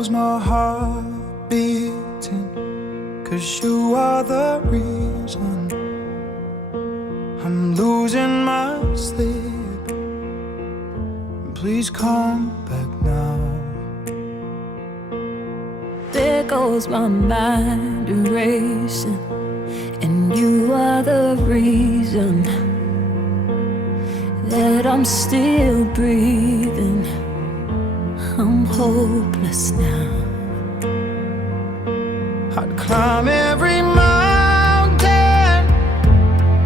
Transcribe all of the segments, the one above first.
knows my heart beating, 'cause you are the reason I'm losing my sleep. Please come back now. There goes my mind erasing, and you are the reason that I'm still breathing. I'm hopeless now. I'd climb every mountain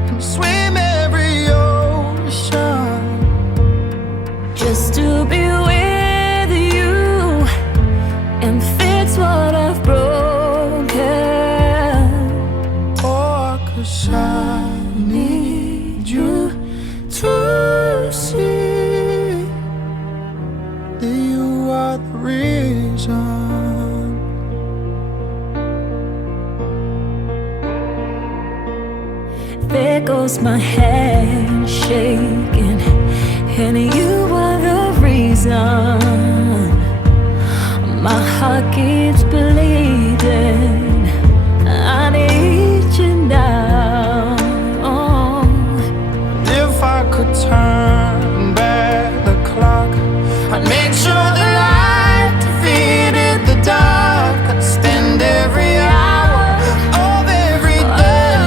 and swim every ocean just to be with you and fix what I've broken. Oh, 'cause I need you to see that you are the reason. There goes my hand shaking, and you are the reason my heart keeps bleeding. I need you now. If I could turn back the clock, I'd make sure the light defeated the dark. I'd spend every hour of every day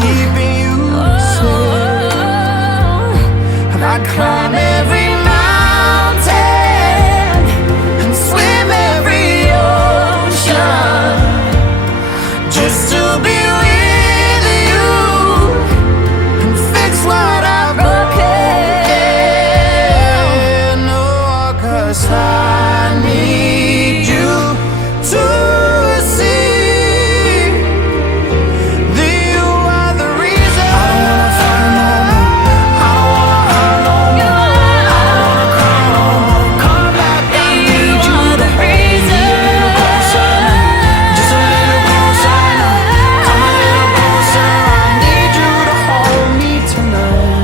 keeping you safe. And I'd climb every mountain and swim every ocean just to be with you and fix what I've broken. Oh, 'cause I need you to see that you are the reason. I don't wanna fight no more. I don't wanna hurt no more. I don't wanna cry no more. Come back, I need you to reason. just a little closer now. Come a little closer. I need you to hold me tonight.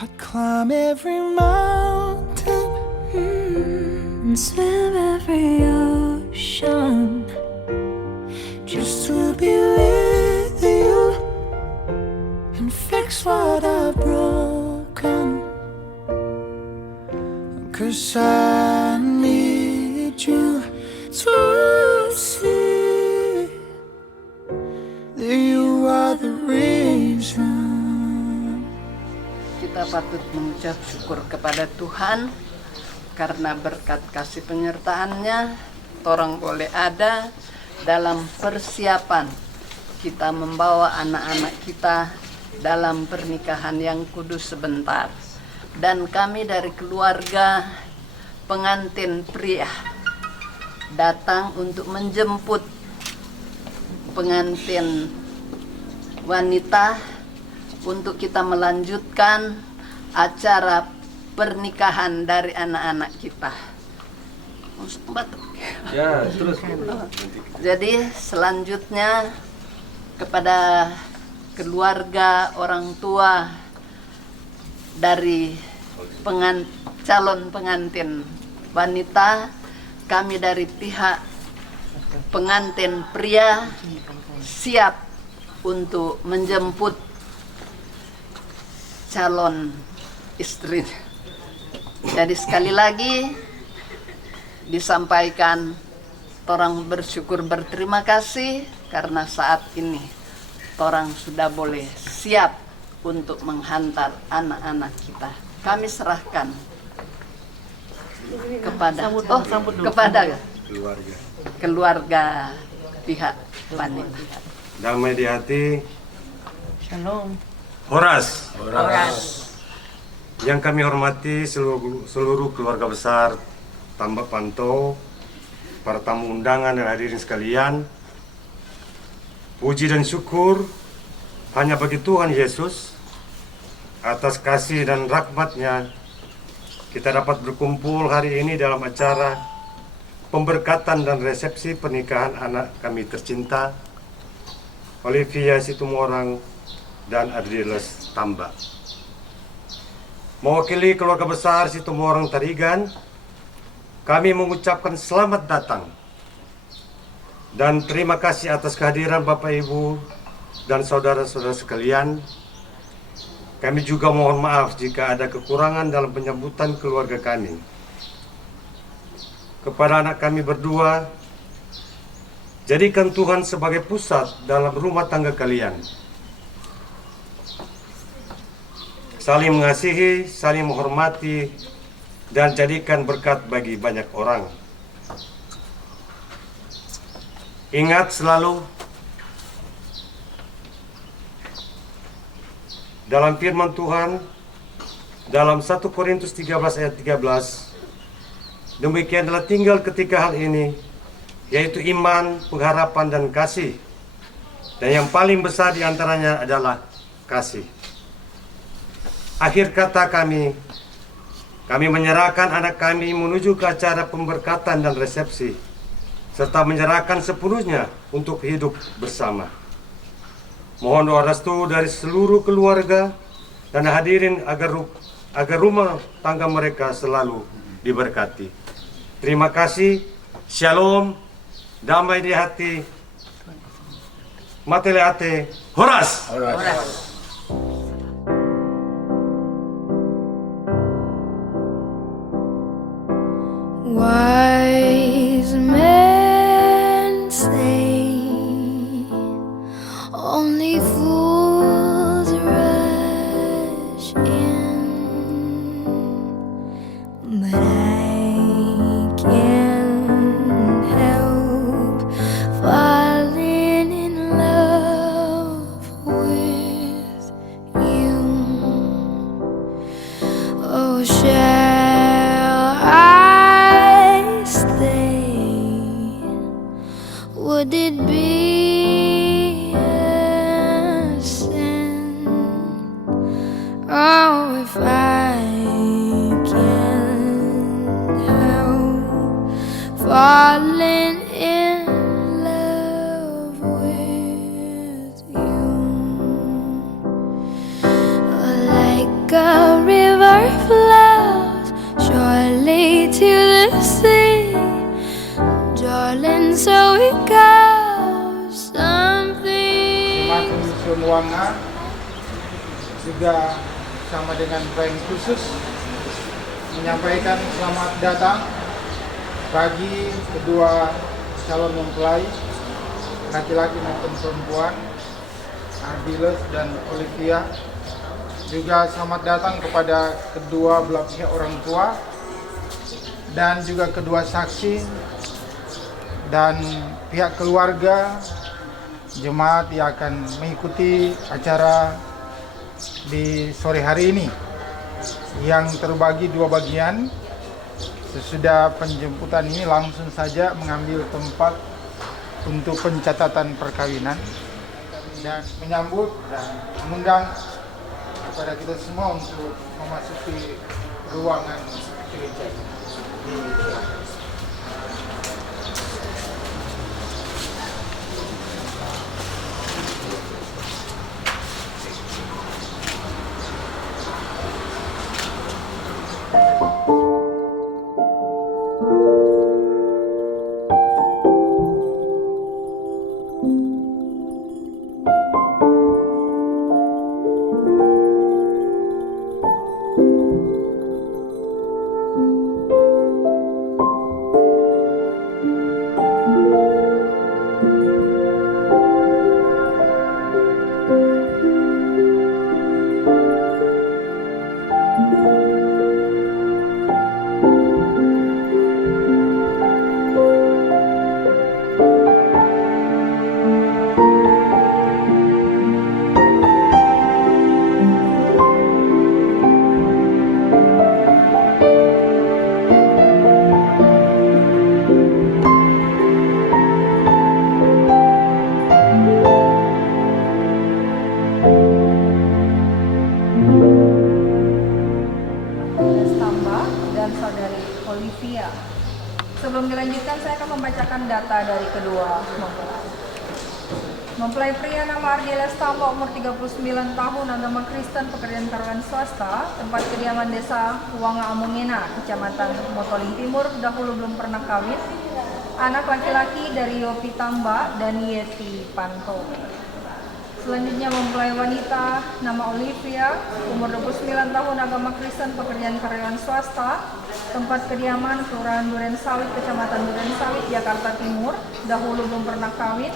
I'd climb every mountain And swim every ocean just to be with you and fix what I've broken. 'Cause I need you to see that you are the reason. Kita patut mengucap syukur kepada Tuhan karena berkat kasih penyertaan-Nya, torang boleh ada dalam persiapan kita membawa anak-anak kita dalam pernikahan yang kudus sebentar. Dan kami dari keluarga pengantin pria datang untuk menjemput pengantin wanita untuk kita melanjutkan acara pernikahan dari anak-anak kita. Ya, terus. Jadi selanjutnya kepada keluarga orang tua dari calon pengantin wanita, kami dari pihak pengantin pria siap untuk menjemput calon istri. Jadi sekali lagi disampaikan, torang bersyukur berterima kasih karena saat ini torang sudah boleh siap untuk menghantar anak-anak kita. Kami serahkan kepada kepada keluarga pihak wanita. Damai di hati. Shalom. Horas. Yang kami hormati seluruh keluarga besar Tambak Pantau, para tamu undangan dan hadirin sekalian. Puji dan syukur hanya bagi Tuhan Yesus. Atas kasih dan rahmat-Nya kita dapat berkumpul hari ini dalam acara pemberkatan dan resepsi pernikahan anak kami tercinta, Olivia Situmorang dan Adrieles Tambak. Mewakili keluarga besar Situmorang Tarigan, kami mengucapkan selamat datang dan terima kasih atas kehadiran Bapak Ibu dan saudara-saudara sekalian. Kami juga mohon maaf jika ada kekurangan dalam penyambutan keluarga kami. Kepada anak kami berdua, jadikan Tuhan sebagai pusat dalam rumah tangga kalian. Saling mengasihi, saling menghormati, dan jadikan berkat bagi banyak orang. Ingat selalu, dalam firman Tuhan, dalam 1 Korintus 13 ayat 13, demikianlah tinggal ketika hal ini, yaitu iman, pengharapan, dan kasih. Dan yang paling besar di antaranya adalah kasih. Akhir kata kami menyerahkan anak kami menuju ke acara pemberkatan dan resepsi, serta menyerahkan sepenuhnya untuk hidup bersama. Mohon doa restu dari seluruh keluarga dan hadirin agar rumah tangga mereka selalu diberkati. Terima kasih. Shalom. Damai di hati. Matele ate. Horas. Wise men say only fools rush in, but I can't help falling in love with you. Oh, shall I stay? Would it be a sin? Oh, if I can't help falling in love with you. Like a river flows surely to the sea, darling, so it goes. Something. Semakin semuanya juga sama dengan perayaan khusus menyampaikan selamat datang bagi kedua calon mempelai laki-laki maupun perempuan, Ardiles dan Olivia. Juga selamat datang kepada kedua belah pihak orang tua dan juga kedua saksi dan pihak keluarga jemaat yang akan mengikuti acara di sore hari ini yang terbagi dua bagian. Sesudah penjemputan ini langsung saja mengambil tempat untuk pencatatan perkawinan dan menyambut dan mengundang kepada kita semua untuk memasuki ruangan gereja. Stamba dan saudari Olivia. Sebelum dilanjutkan, saya akan membacakan data dari kedua mempelai. Mempelai pria nama Ardiela Stamba, umur 39 tahun, agama Kristen, pekerjaan karyawan swasta, tempat kediaman desa Wanga Amungena, Kecamatan Motoling Timur, dahulu belum pernah kawin. Anak laki-laki dari Yopi Tamba dan Yeti Panto. Selanjutnya mempelai wanita nama Olivia, umur 29 tahun, agama Kristen, pekerjaan karyawan swasta, tempat kediaman Kelurahan Duren Sawit, Kecamatan Duren Sawit, Jakarta Timur, dahulu belum pernah kawin.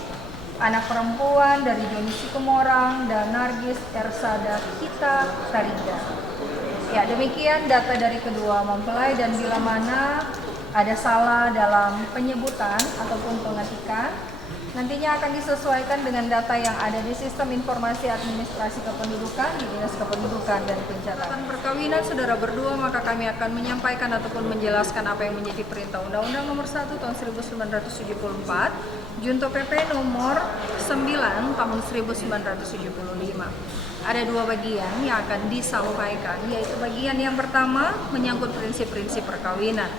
Anak perempuan dari Joni Sikumorang dan Nargis Ersada Kita Tarida. Ya, demikian data dari kedua mempelai, dan bila mana ada salah dalam penyebutan ataupun pengetikan, nantinya akan disesuaikan dengan data yang ada di Sistem Informasi Administrasi Kependudukan di Dinas Kependudukan dan Pencatatan Perkawinan saudara berdua, maka kami akan menyampaikan ataupun menjelaskan apa yang menjadi Perintah Undang-Undang Nomor 1 Tahun 1974, Junto PP Nomor 9 Tahun 1975. Ada dua bagian yang akan disampaikan, yaitu bagian yang pertama menyangkut prinsip-prinsip perkawinan,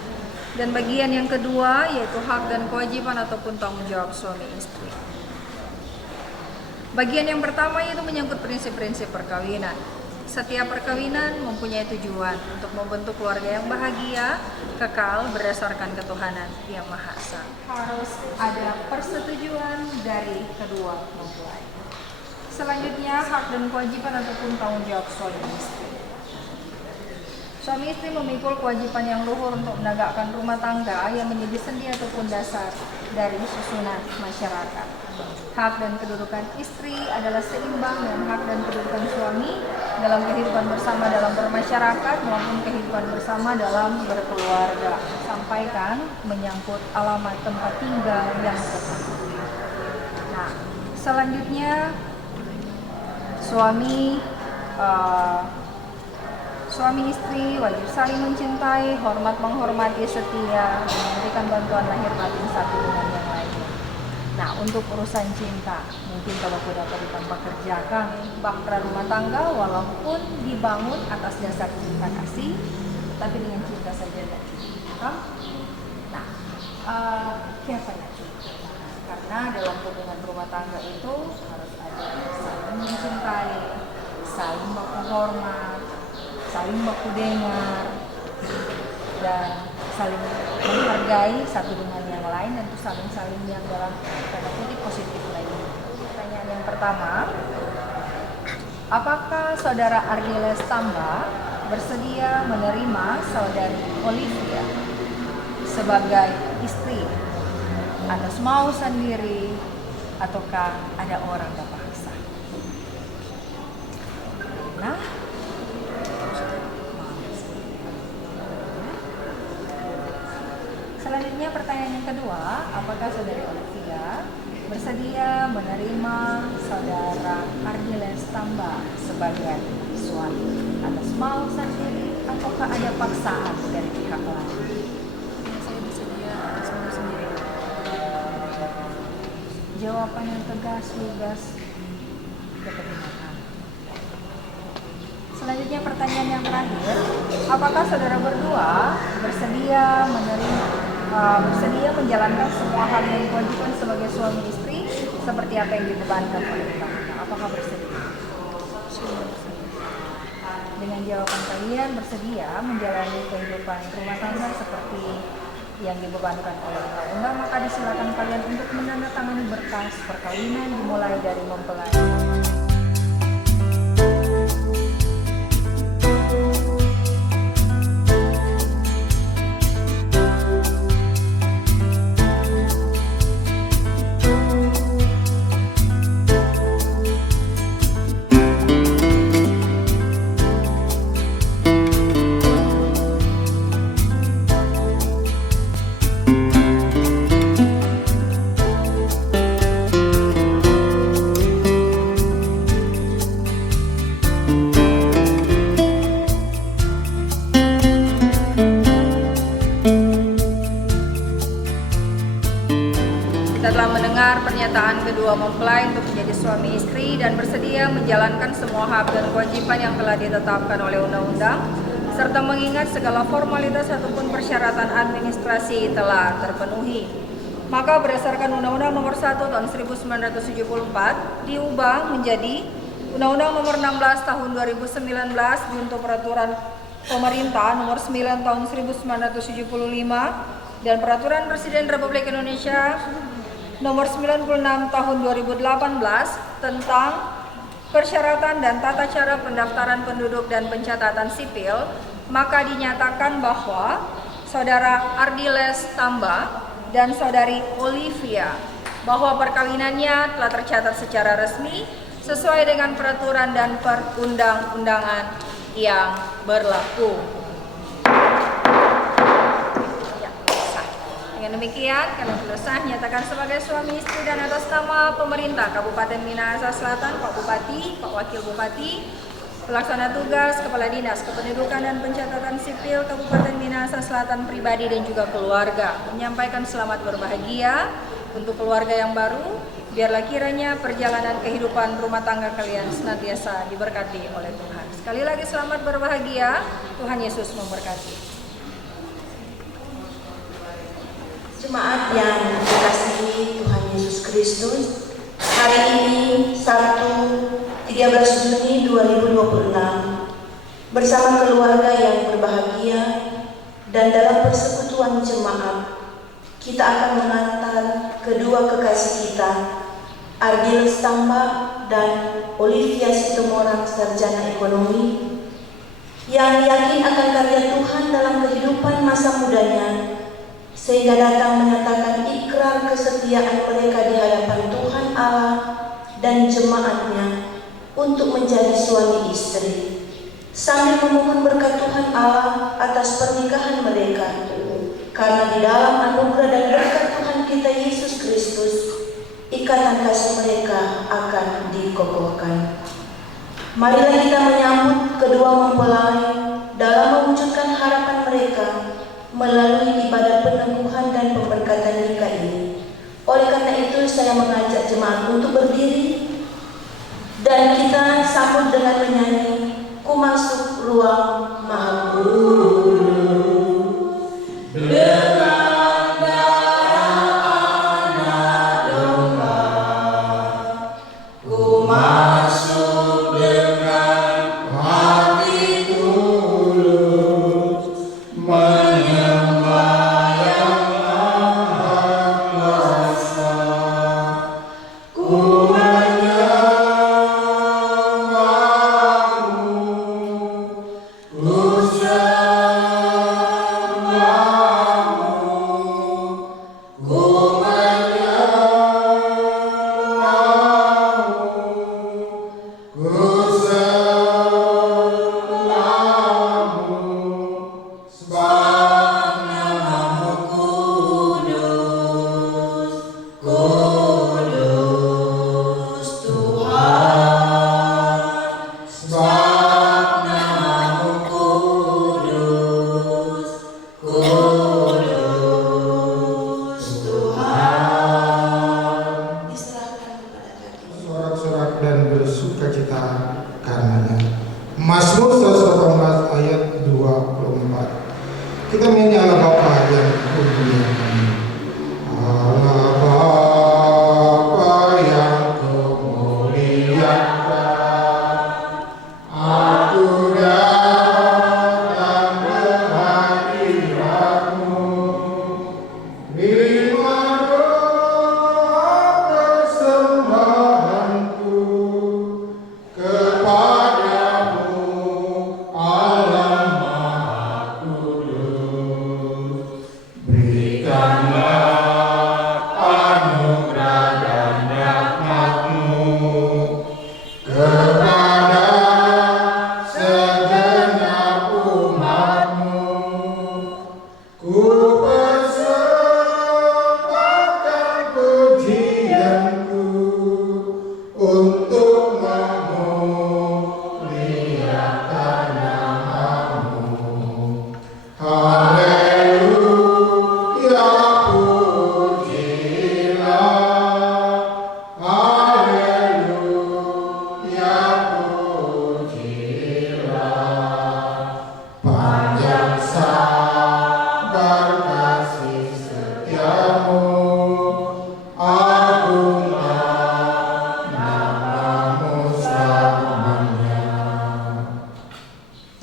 dan bagian yang kedua yaitu hak dan kewajiban ataupun tanggung jawab suami istri. Bagian yang pertama yaitu menyangkut prinsip-prinsip perkawinan. Setiap perkawinan mempunyai tujuan untuk membentuk keluarga yang bahagia, kekal berdasarkan ketuhanan yang Maha Esa. Harus ada persetujuan dari kedua mempelai. Selanjutnya hak dan kewajiban ataupun tanggung jawab suami istri. Suami istri memikul kewajiban yang luhur untuk menegakkan rumah tangga yang menjadi sendi ataupun dasar dari susunan masyarakat. Hak dan kedudukan istri adalah seimbang dengan hak dan kedudukan suami dalam kehidupan bersama dalam bermasyarakat maupun kehidupan bersama dalam berkeluarga. Sampaikan menyangkut alamat tempat tinggal yang tetap. Nah, selanjutnya suami istri wajib saling mencintai, hormat menghormati, setia, dan memberikan bantuan lahir batin satu dengan yang lainnya. Nah, untuk urusan cinta, mungkin kalau dapat ditambah kerjakan bahtera rumah tangga walaupun dibangun atas dasar cinta kasih, tapi dengan cinta saja dan cinta. Nah, siapa cinta? Karena dalam hubungan rumah tangga itu harus ada saling mencintai, saling baku hormat, saling baku dengar, dan saling menghargai satu dengan yang lain, dan itu saling yang dalam tanda kutip positif lainnya. Pertanyaan yang pertama, apakah saudara Ardiela Stamba bersedia menerima saudari Olivia sebagai istri atas mau sendiri ataukah ada orang yang paksa? Nah, selanjutnya pertanyaan yang kedua, apakah saudari Olivia bersedia menerima saudara Ardiela Stamba sebagai suami atas mau sendiri ataukah ada paksaan dari pihak lain? Saya bersedia atas mau sendiri. Jawaban yang tegas, lugas, keterima. Selanjutnya pertanyaan yang terakhir, apakah saudara berdua bersedia menjalankan semua hal yang diwajibkan sebagai suami istri seperti apa yang dibebankan oleh undang-undang? Apakah bersedia? Dengan jawaban kalian bersedia menjalani kehidupan rumah tangga seperti yang dibebankan oleh undang-undang, maka disilakan kalian untuk menandatangani berkas perkawinan dimulai dari mempelai. Setelah mendengar pernyataan kedua mempelai untuk menjadi suami istri dan bersedia menjalankan semua hak dan kewajiban yang telah ditetapkan oleh undang-undang, serta mengingat segala formalitas ataupun persyaratan administrasi telah terpenuhi, Maka berdasarkan Undang-Undang Nomor 1 Tahun 1974 diubah menjadi Undang-Undang Nomor 16 Tahun 2019 junto Peraturan Pemerintah Nomor 9 Tahun 1975 dan Peraturan Presiden Republik Indonesia Nomor 96 Tahun 2018 tentang persyaratan dan tata cara pendaftaran penduduk dan pencatatan sipil, maka dinyatakan bahwa Saudara Ardiles Tamba dan Saudari Olivia bahwa perkawinannya telah tercatat secara resmi sesuai dengan peraturan dan perundang-undangan yang berlaku. Ya, sah. Dengan demikian, kami sah nyatakan sebagai suami istri dan atas nama pemerintah Kabupaten Minahasa Selatan, Pak Bupati, Pak Wakil Bupati, Pelaksana tugas Kepala Dinas Kependudukan dan Pencatatan Sipil Kabupaten Minahasa Selatan pribadi dan juga keluarga menyampaikan selamat berbahagia untuk keluarga yang baru. Biarlah kiranya perjalanan kehidupan rumah tangga kalian senantiasa diberkati oleh Tuhan. Sekali lagi selamat berbahagia. Tuhan Yesus memberkati. Jemaat yang dikasihi Tuhan Yesus Kristus, hari ini Sabtu 13 Juni 2026 bersama keluarga yang berbahagia dan dalam persekutuan jemaat kita akan mengantar kedua kekasih kita, Ardiles Tamba dan Olivia Situmorang, sarjana ekonomi, yang yakin akan karya Tuhan dalam kehidupan masa mudanya, sehingga datang menyatakan ikrar kesetiaan mereka di hadapan Tuhan Allah dan jemaatnya untuk menjadi suami istri, sambil memohon berkat Tuhan Allah atas pernikahan mereka, karena di dalam anugerah dan berkat Tuhan kita Yesus Kristus, ikatan kasih mereka akan dikokohkan. Marilah kita menyambut kedua mempelai dalam mewujudkan harapan mereka melalui ibadah peneguhan dan pemberkatan nikah ini. Oleh karena itu, saya mengajak jemaat untuk berdiri dan kita sambut dengan menyanyi Ku Masuk Ruang Maha Guru.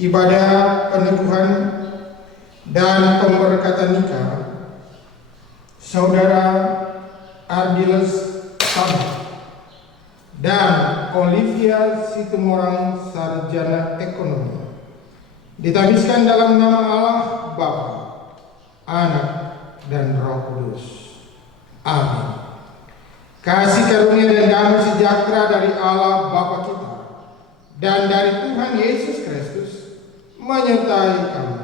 ibadah peneguhan dan pemberkatan nikah Saudara Ardiles Tam dan Olivia Situmorang Sarjana Ekonomi ditabiskan dalam nama Allah Bapa, Anak, dan Roh Kudus. Amin. Kasih karunia dan damai sejahtera dari Allah Bapa kita dan dari Tuhan Yesus Kristus menyertai kamu.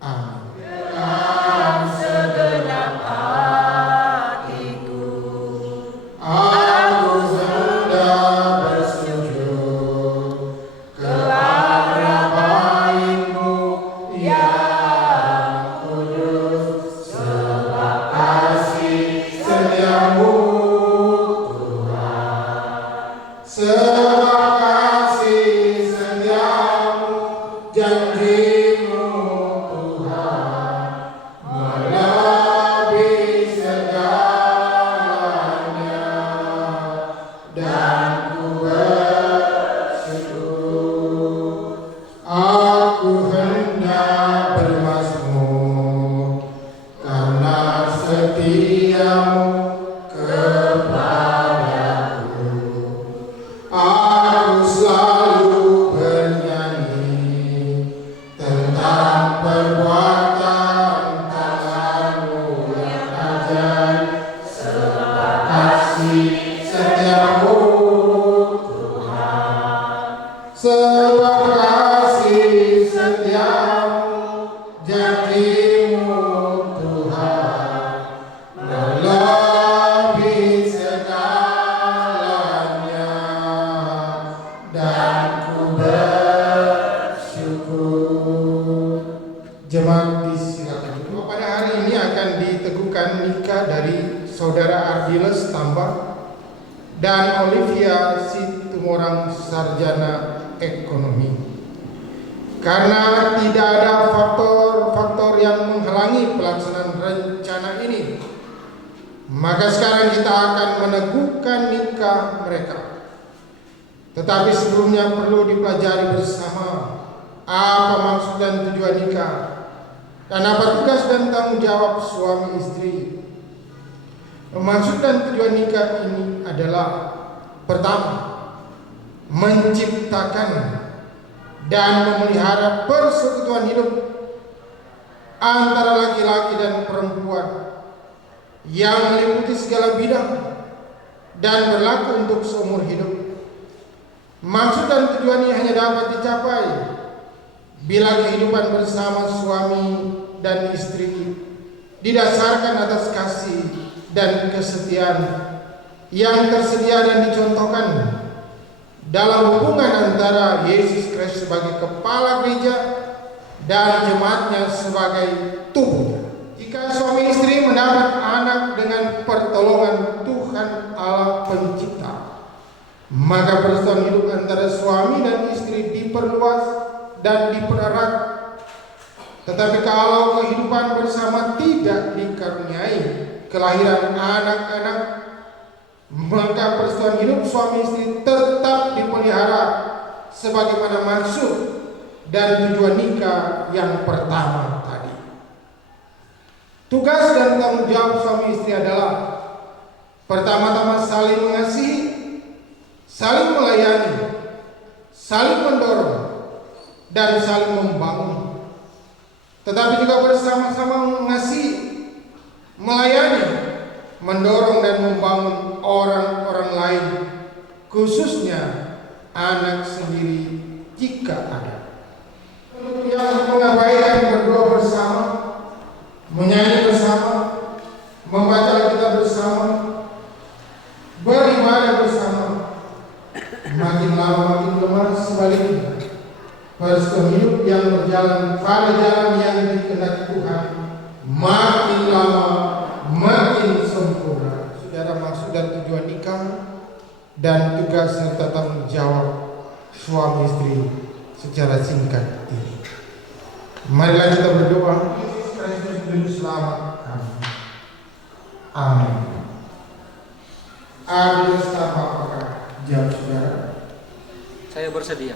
Amin. Dalam segenap hatiku, aku hendak bersujud ke hadapan-Mu yang kudus, sebab kasih setiamu Tuhan, sebab kasih setiamu, janji-Mu Tuhan, melebihi segalanya, dan ku bersyukur. Aku hendak bermazmur karena setiamu kepadaku. Aku selalu bernyanyi tentang perbuatan tangan-Mu yang ajaib, sebab kasih setiamu Tuhan, sebab kasih setiamu, janji-Mu Tuhan, melebihi segalanya, dan ku bersyukur. Jemaat disilakan duduk. Pada hari ini akan diteguhkan nikah dari Saudara Ardiles Tambah dan Olivia Situmorang Sarjana Ekonomi. Karena tidak ada faktor-faktor yang menghalangi pelaksanaan rencana ini, maka sekarang kita akan meneguhkan nikah mereka. Tetapi sebelumnya perlu dipelajari bersama apa maksud dan tujuan nikah dan apa tugas dan tanggung jawab suami istri. Maksud dan tujuan nikah ini adalah: pertama, menciptakan dan memelihara persekutuan hidup antara laki-laki dan perempuan yang meliputi segala bidang dan berlaku untuk seumur hidup. Maksud dan tujuan ini hanya dapat dicapai bila kehidupan bersama suami dan istri didasarkan atas kasih dan kesetiaan yang tersedia dan dicontohkan dalam hubungan antara Yesus Kristus sebagai kepala gereja dan jemaatnya sebagai tubuhnya. Jika suami istri mendapat anak dengan pertolongan Tuhan Allah Pencipta, maka persatuan hidup antara suami dan istri diperluas dan dipererat. Tetapi kalau kehidupan bersama tidak dikaruniai kelahiran anak-anak, maka persatuan hidup suami istri tetap dipelihara sebagaimana maksud dan tujuan nikah yang pertama tadi. Tugas dan tanggung jawab suami istri adalah: pertama-tama saling mengasihi, saling melayani, saling mendorong, dan saling membangun. Tetapi juga bersama-sama mengasihi, melayani, mendorong dan membangun orang-orang lain, khususnya anak sendiri jika ada. Yang mengabaikan berdoa bersama, menyanyi bersama, membaca Alkitab bersama, beribadah bersama, makin lama makin lemah. Sebaliknya, persekutuan hidup yang berjalan pada jalan yang dikehendaki Tuhan makin lama makin sempurna. Saudara, maksud dan tujuan nikah dan tugas serta tanggung jawab suami istri secara singkat ini. Marilah kita berdoa. Yesus Kristus Juru Selamat kami. Amin. Ardiles Tambah, apakah jawab saudara? Saya bersedia.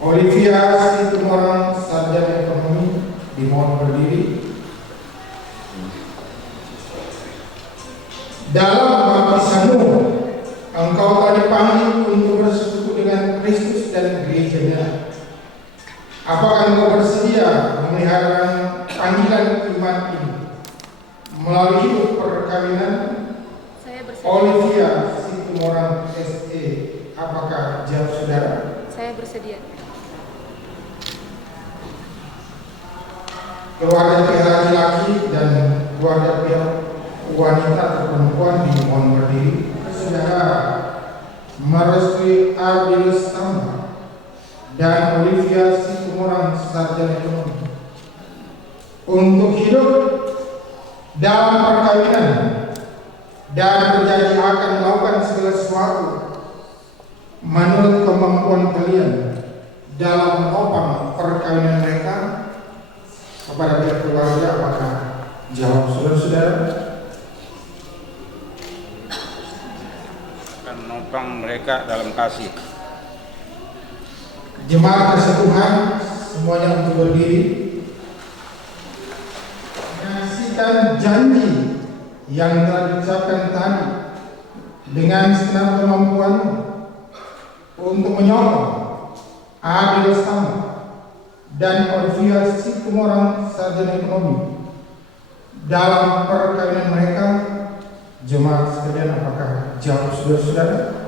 Olivia Situmorang, sarjana ekonomi, dimohon berdiri. Dalam baptisanmu, engkau telah dipanggil untuk bersekutu dengan Kristus dan gerejanya. Apakah engkau bersedia memelihara panggilan iman ini melalui hidup perkawinan? Saya bersedia. Olivia Situmorang SE, apakah jawab saudara? Saya bersedia. Keluarga pihak laki-laki dan keluarga pihak wanita atau perempuan dimohon berdiri. Saudara merestui Ardius Tamba dan Olivia Situmorang, sarjana ekonomi, untuk hidup dalam perkawinan dan berjanji akan melakukan segala sesuatu menurut kemampuan kalian dalam menopang perkawinan mereka. Kepada pihak keluarga, apakah jawab saudara-saudara? Akan menopang mereka dalam kasih. Jemaat Kesatuan semuanya untuk berdiri. Menyaksikan janji yang telah diucapkan tadi dengan segenap kemampuan untuk menyokong Ardius Tamba dan Olivia Situmorang, sarjana ekonomi, dalam perkawinan mereka. Jemaat sekalian, apakah jawab saudara-saudara?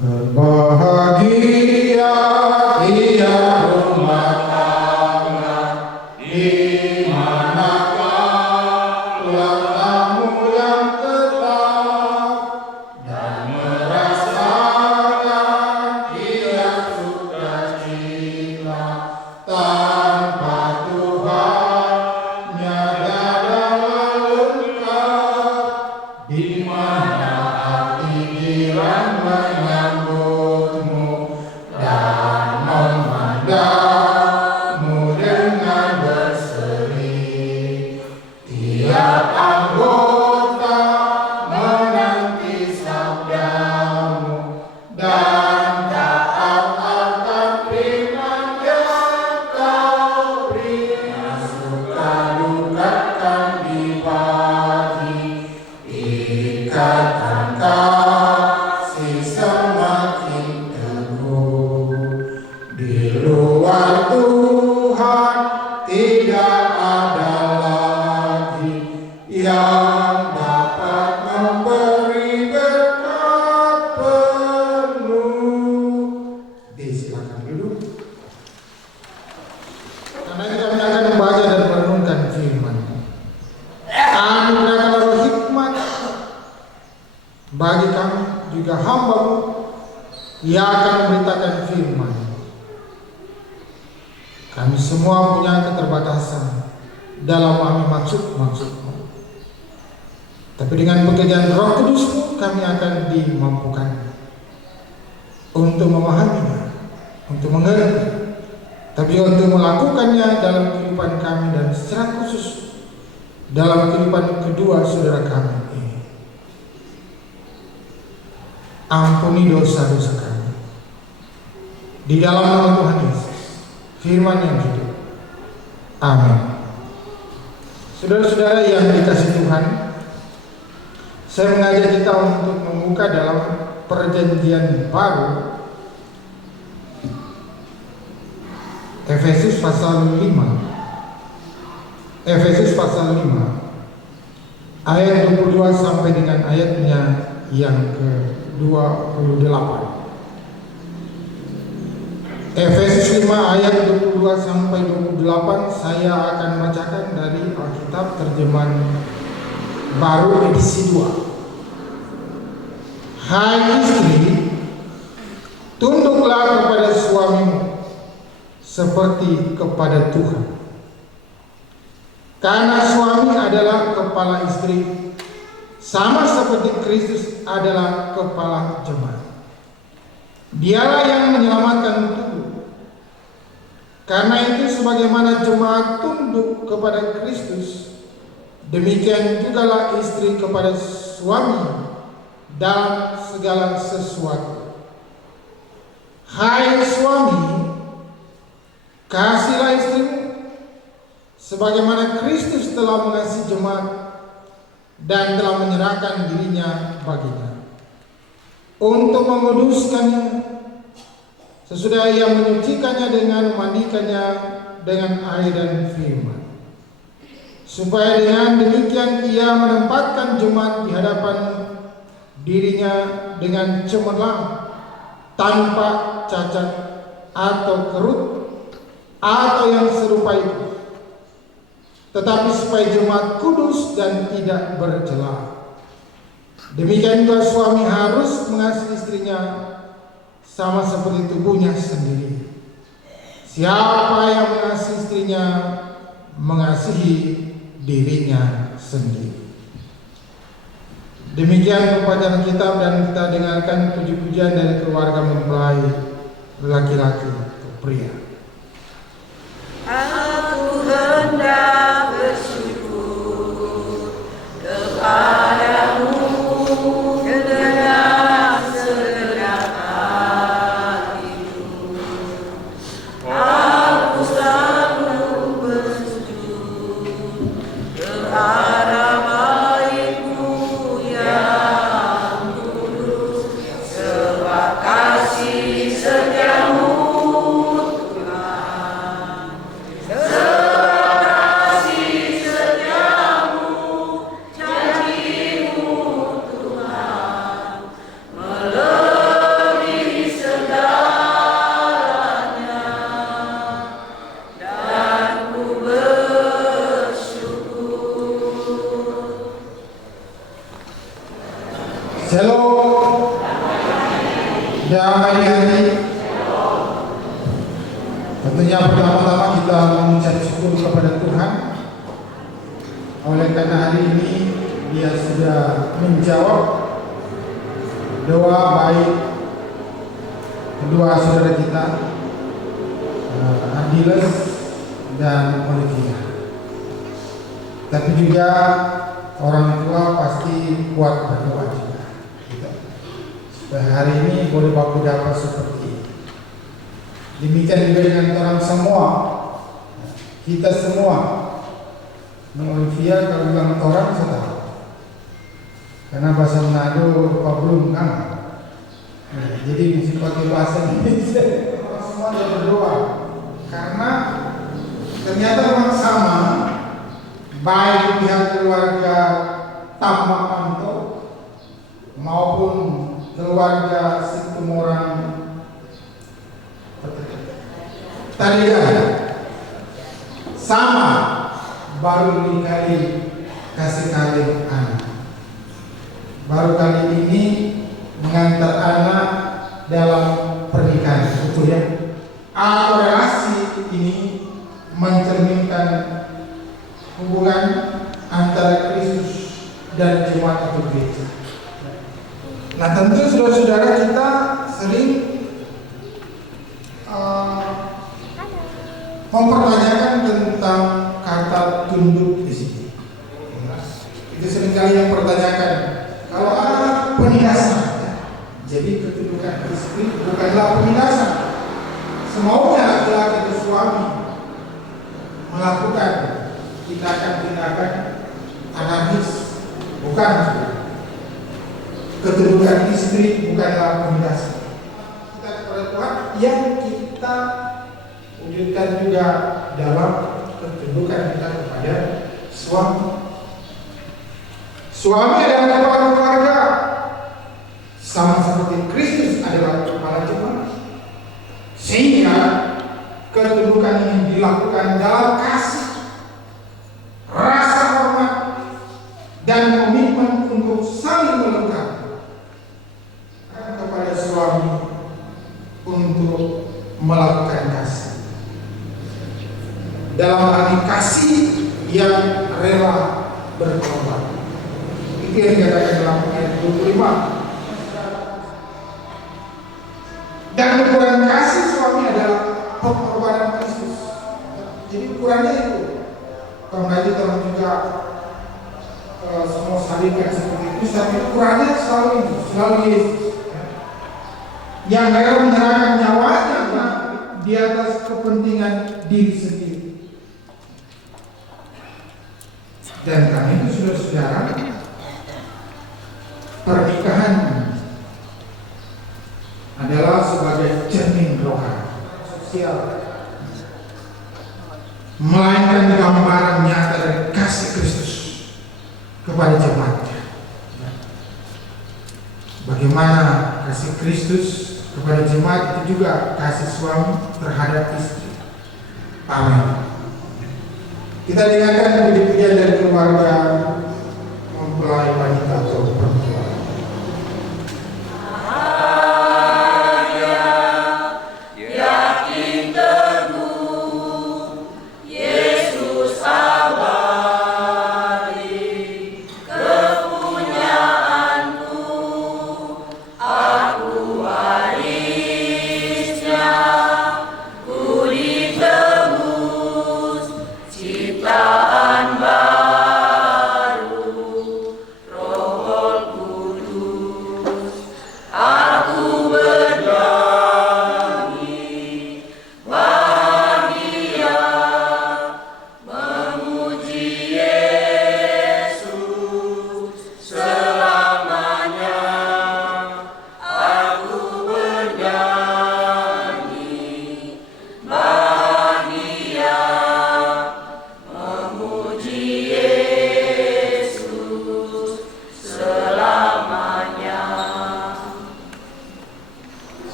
Berbahagia ia rumah tangga di manakah tamu yang tetap dan merasakan ia sukacita tanpa Tuhan nyata dalam lengkap, di mana hati jiran menyambutmu dan memandangmu dengan berseri. Tiap anggota menanti sabdamu dan taat akan firman yang kau beri. Suka dukakan di pagi, ikatan kasih semakin teguh. Di luar Tuhan tidak ada lagi yang dapat memberi berkat penuh. Silakan duduk. Karena kami akan membaca dan merenungkan firman. Anugerahkanlah roh hikmat bagi kami juga hamba-Mu yang akan memberitakan firman. Kami semua punya keterbatasan dalam memahami maksud-maksud-Mu, tapi dengan pekerjaan Roh Kudus-Mu kami akan dimampukan untuk memahaminya, untuk mengerti, tapi untuk melakukannya dalam kehidupan kami dan secara khusus dalam kehidupan kedua saudara kami ini. Ampuni dosa-dosa kami di dalam nama Tuhan Yesus, firman yang hidup. Amin. Saudara-saudara yang dikasihi Tuhan, saya mengajak kita untuk membuka dalam perjanjian baru, Efesus pasal 5. Efesus pasal 5 ayat 22 sampai dengan ayatnya yang ke-28. Efesus 5 ayat 22 sampai 28 saya akan bacakan dari Alkitab terjemahan baru edisi 2. Hai istri, tunduklah kepada suamimu seperti kepada Tuhan. Karena suami adalah kepala istri, sama seperti Kristus adalah kepala jemaat. Dialah yang menyelamatkan tubuh. Karena itu sebagaimana jemaat tunduk kepada Kristus, demikian jugalah istri kepada suami dalam segala sesuatu. Hai suami, kasihlah istrimu sebagaimana Kristus telah mengasihi jemaat dan telah menyerahkan dirinya baginya untuk menguduskannya, sesudah ia menyucikannya dengan memandikannya dengan air dan firman, supaya dengan demikian ia menempatkan jemaat di hadapan dirinya dengan cemerlang, tanpa cacat atau kerut atau yang serupa itu, tetapi supaya jemaat kudus dan tidak bercela. Demikian juga suami harus mengasihi istrinya sama seperti tubuhnya sendiri. Siapa yang mengasihi istrinya mengasihi dirinya sendiri. Demikian pembacaan kitab, dan kita dengarkan puji-pujian dari keluarga mempelai laki-laki atau pria. Aku hendak bersyukur kepadamu dengan segenap hatiku. Aku selalu bersujud kepada baitmu yang kudus, sebab kasih setiamu Tuhan. Shalom. Damai di hati. Tentunya pertama-tama kita mengucap syukur kepada Tuhan, oleh karena hari ini Dia sudah menjawab doa baik kedua saudara kita, Andiles dan Olivia. Tapi juga orang tua pasti kuat berdoa juga. Hari ini boleh baku dapat seperti ini. Demikian juga dengan orang semua, kita semua. Olivia kalau bilang orang sudah, karena bahasa Manado belum kan. Jadi mesti pakai bahasa Indonesia. Orang semua dia berdoa, karena ternyata memang sama, baik pihak keluarga Tambak Panto maupun keluarga Situmorang tadi sama, baru kali kasih kawin anak, baru kali ini mengantar anak dalam pernikahan, betul ya? Relasi ini mencerminkan hubungan antara Kristus dan jemaat atau gereja. Nah, tentu saudara-saudara kita sering mempertanyakan tentang kata tunduk di sini. Itu seringkali yang pertanyakan. Kalau ada penindasan, jadi ketundukan istri bukanlah penindasan. Semaunya laki-laki atau suami melakukan tindakan-tindakan anarkis, bukan. Ketundukan istri bukanlah penindasan. Kita kepada Tuhan yang kita wujudkan juga dalam ketundukan kita kepada suami. Suami adalah kepala keluarga, sama seperti Kristus adalah kepala jemaat. Sehingga ketundukan ini dilakukan dalam kasih, rasa hormat, dan komitmen untuk saling melengkapi kepada suami untuk melakukan kasih. Dalam arti kasih yang rela berkorban. Itu yang dikatakan dalam ayat 25. Dan ukuran kasih suami adalah pengorbanan Kristus. Jadi ukurannya itu. Karena itu terus juga semua salibkan seperti itu. Tapi ukurannya selalu ini, selalu Yesus. yang rela menyerahkan nyawanya di atas kepentingan diri sendiri. Dan karena itu saudara-saudara, pernikahan adalah sebagai cermin rohani sosial, melainkan gambaran nyata dari kasih Kristus kepada jemaatnya. Bagaimana kasih Kristus kepada jemaat, itu juga kasih suami terhadap istri. Amin. Kita dengarkan puji-pujian dari keluarga mempelai wanita atau perempuan.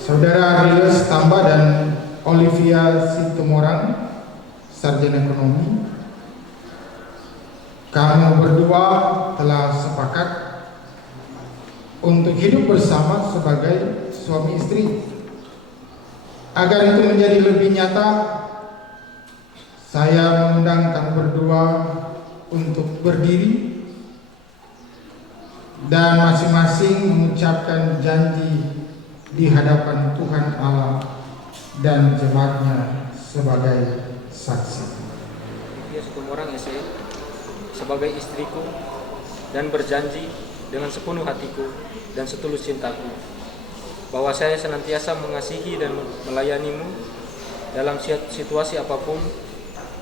Saudara Ariles Tamba dan Olivia Situmorang, sarjana ekonomi, kamu berdua telah sepakat untuk hidup bersama sebagai suami istri. Agar itu menjadi lebih nyata, saya mengundang kamu berdua untuk berdiri dan masing-masing mengucapkan janji di hadapan Tuhan Allah dan jemaatnya sebagai saksi. Dia Situmorang SE sebagai istriku dan berjanji dengan sepenuh hatiku dan setulus cintaku bahwa saya senantiasa mengasihi dan melayanimu dalam situasi apapun,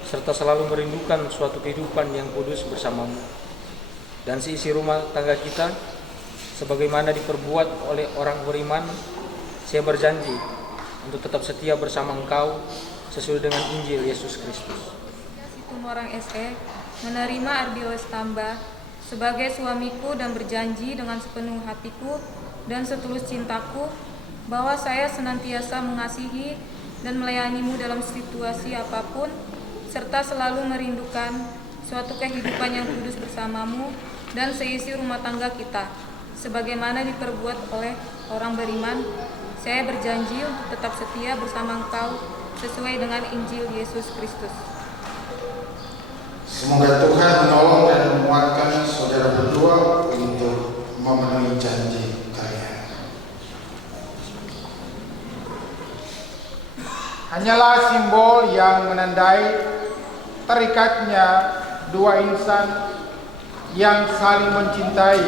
serta selalu merindukan suatu kehidupan yang kudus bersamamu dan seisi rumah tangga kita sebagaimana diperbuat oleh orang beriman. Saya berjanji untuk tetap setia bersama engkau sesuai dengan Injil Yesus Kristus. Situmorang SE menerima Ardiles Tamba sebagai suamiku dan berjanji dengan sepenuh hatiku dan setulus cintaku bahwa saya senantiasa mengasihi dan melayanimu dalam situasi apapun, serta selalu merindukan suatu kehidupan yang kudus bersamamu dan seisi rumah tangga kita sebagaimana diperbuat oleh orang beriman. Saya berjanji untuk tetap setia bersama engkau sesuai dengan Injil Yesus Kristus. Semoga Tuhan menolong dan menguatkan saudara berdua untuk memenuhi janji kalian. Hanyalah simbol yang menandai terikatnya dua insan yang saling mencintai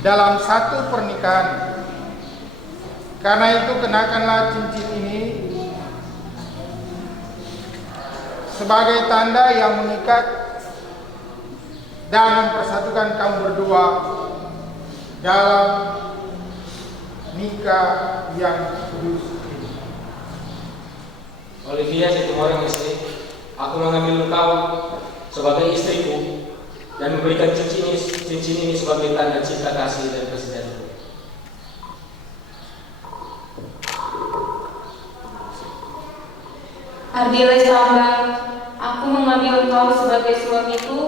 dalam satu pernikahan. Karena itu kenakanlah cincin ini sebagai tanda yang mengikat dan mempersatukan kamu berdua dalam nikah yang kudus ini. Olivia Situmorang SE, aku mengambil engkau sebagai istriku dan memberikan cincin ini sebagai tanda cinta kasih dan persaudaraan. Ardiles Tamba, aku mengambil engkau sebagai suamiku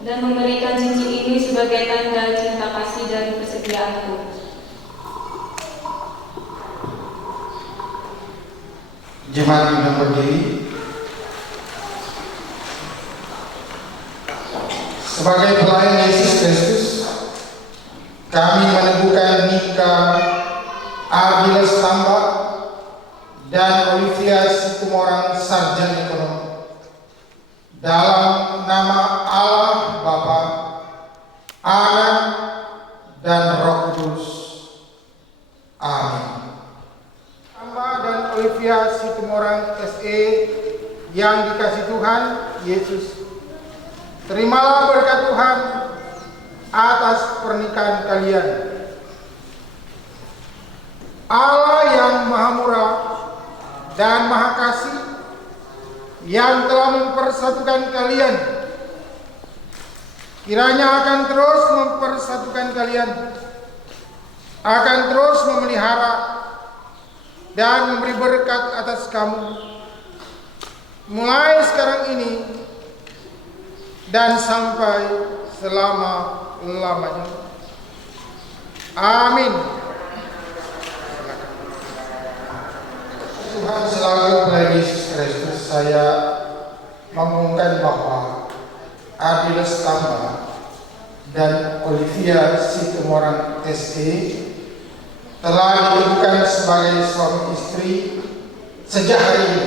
dan memberikan cincin ini sebagai tanda cinta kasih dan persediaanku. Jemaat yang berdiri. Sebagai pelayan Yesus Kristus, kami meneguhkan nikah Ardiles Tamba dan Olivia Situmorang, sarjana ekonomi, dalam nama Allah Bapa, Anak dan Roh Kudus. Amin. yang dikasih Tuhan Yesus, terimalah berkat Tuhan atas pernikahan kalian. Allah yang Maha Murah dan Maha Kasih yang telah mempersatukan kalian, kiranya akan terus mempersatukan kalian, akan terus memelihara dan memberi berkat atas kamu, mulai sekarang ini dan sampai selama-lamanya. Amin. Tuhan selalu melalui Yesus Kristus, saya mengumumkan bahwa Adi Lestamba dan Olivia Situmorang SE telah ditentukan sebagai suami istri sejak hari ini,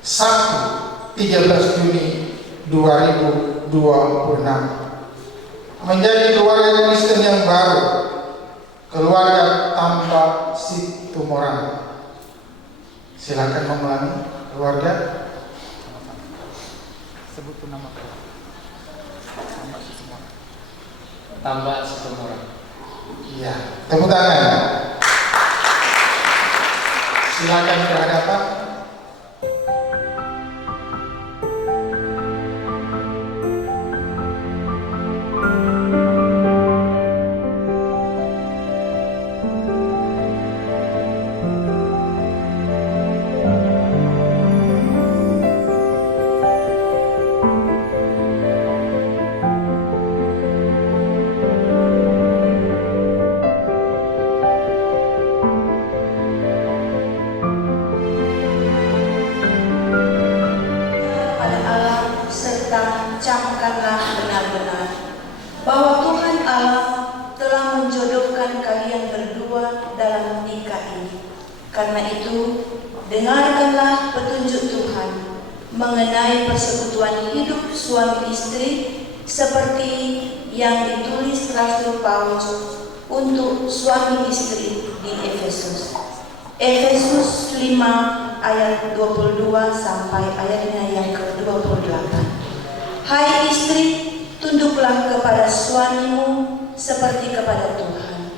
Sabtu 13 Juni 2026, menjadi keluarga Kristen yang baru, keluarga tanpa Situmorang. Silakan mengulangi, keluarga. Sebut nama tambah Situmorang. Iya, tepuk tangan. Silakan ke hadapan. Camkanlah benar-benar bahwa Tuhan Allah telah menjodohkan kalian berdua dalam nikah ini. Karena itu, dengarkanlah petunjuk Tuhan mengenai persekutuan hidup suami istri seperti yang ditulis Rasul Paulus untuk suami istri di Efesus. Efesus 5 ayat 22 sampai ayatnya yang ke-28. Hai istri, tunduklah kepada suamimu seperti kepada Tuhan.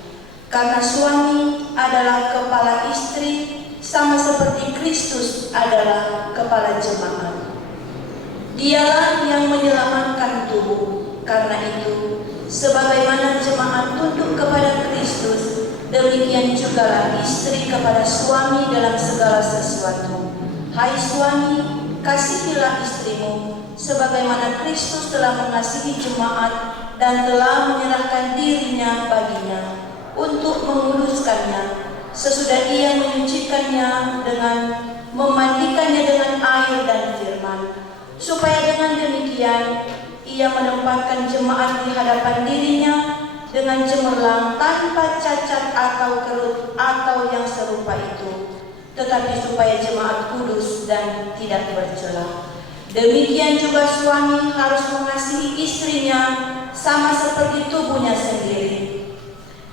Karena suami adalah kepala istri, sama seperti Kristus adalah kepala jemaat. Dialah yang menyelamatkan tubuh. Karena itu, sebagaimana jemaat tunduk kepada Kristus, demikian jugalah istri kepada suami dalam segala sesuatu. Hai suami, kasihilah istrimu sebagaimana Kristus telah mengasihi jemaat dan telah menyerahkan dirinya baginya untuk menguduskannya, sesudah ia menyucikannya dengan memandikannya dengan air dan firman, supaya dengan demikian ia menempatkan jemaat di hadapan dirinya dengan cemerlang, tanpa cacat atau kerut atau yang serupa itu, tetapi supaya jemaat kudus dan tidak bercela. Demikian juga suami harus mengasihi istrinya sama seperti tubuhnya sendiri.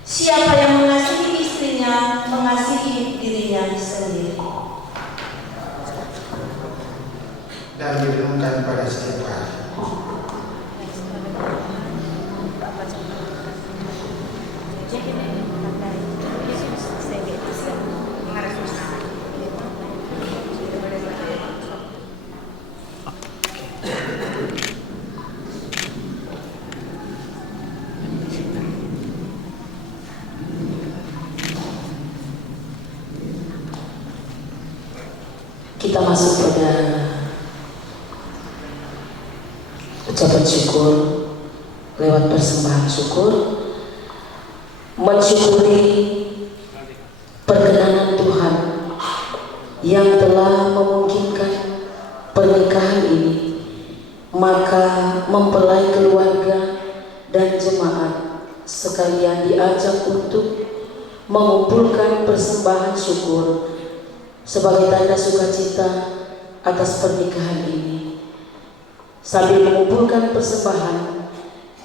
Siapa yang mengasihi istrinya mengasihi dirinya sendiri. Dan direnungkan pada setiap hari. Kita masuk pada ucapan syukur lewat persembahan syukur, mensyukuri perkenanan Tuhan yang telah memungkinkan pernikahan ini, maka mempelai keluarga dan jemaat sekalian diajak untuk mengumpulkan persembahan syukur sebagai tanda sukacita atas pernikahan ini. Sambil mengumpulkan persembahan,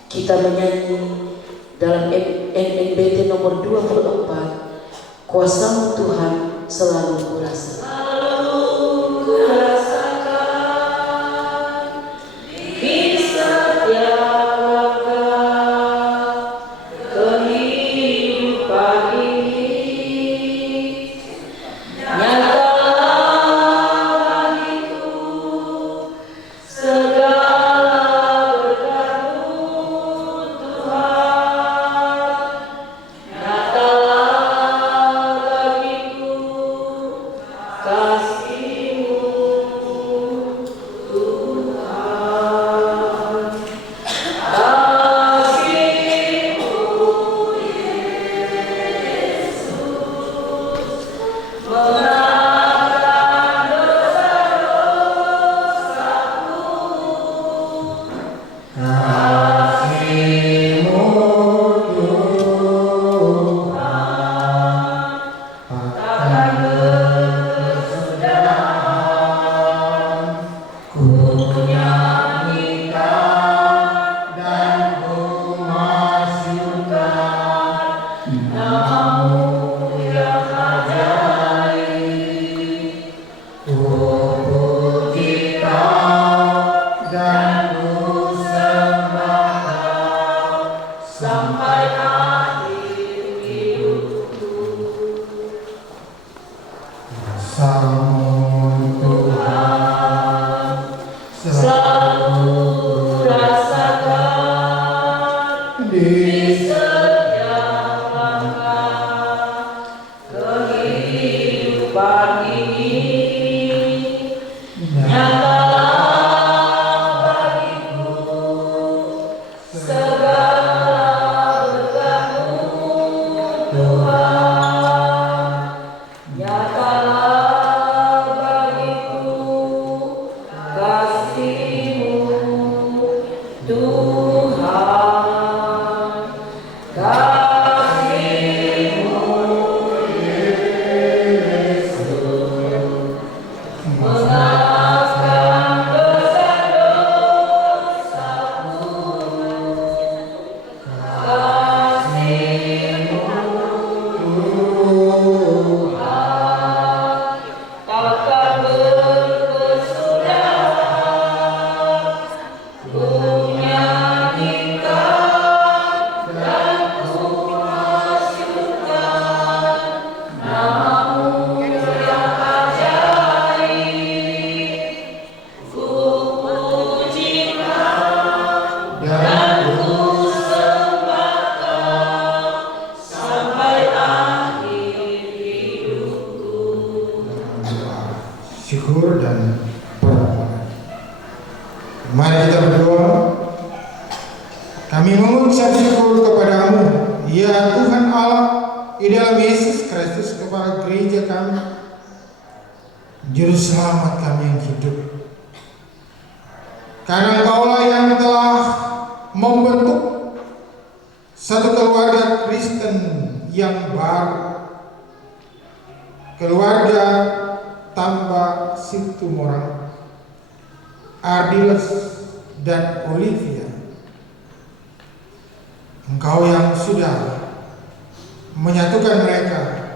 kita menyanyi dalam NNBT nomor 24, Kuasa-Mu Tuhan selalu kurasa. Selalu kurasakan sampai akhir hidupku. Salam Tuhan selalu rasakan di setiap langkah kehidupan ini. Nyatalah bagiku segala berkat-Mu Tuhan. Nyatalah bagiku kasih-Mu Tuhan. Kasih-Mu Yesus memaafkan dosa-dosaku. Kasih-Mu Tuhan takkan berkesudahan. Ku nyanyikan dan ku masyurkan nama-Mu yang ajaib. Ku pujikan dan ku sembahkan sampai akhir hidupku. syukur dan berdoa. Mari kita berdoa. Kami mengucap syukur kepada-Mu, ya Tuhan Allah, di dalam Yesus Kristus, kepala gereja kami, juru selamat kami yang hidup. Karena Engkaulah yang telah membentuk satu keluarga Kristen yang baru, keluarga Tamba Situmorang, Ardiles dan Olivia. Engkau yang sudah menyatukan mereka,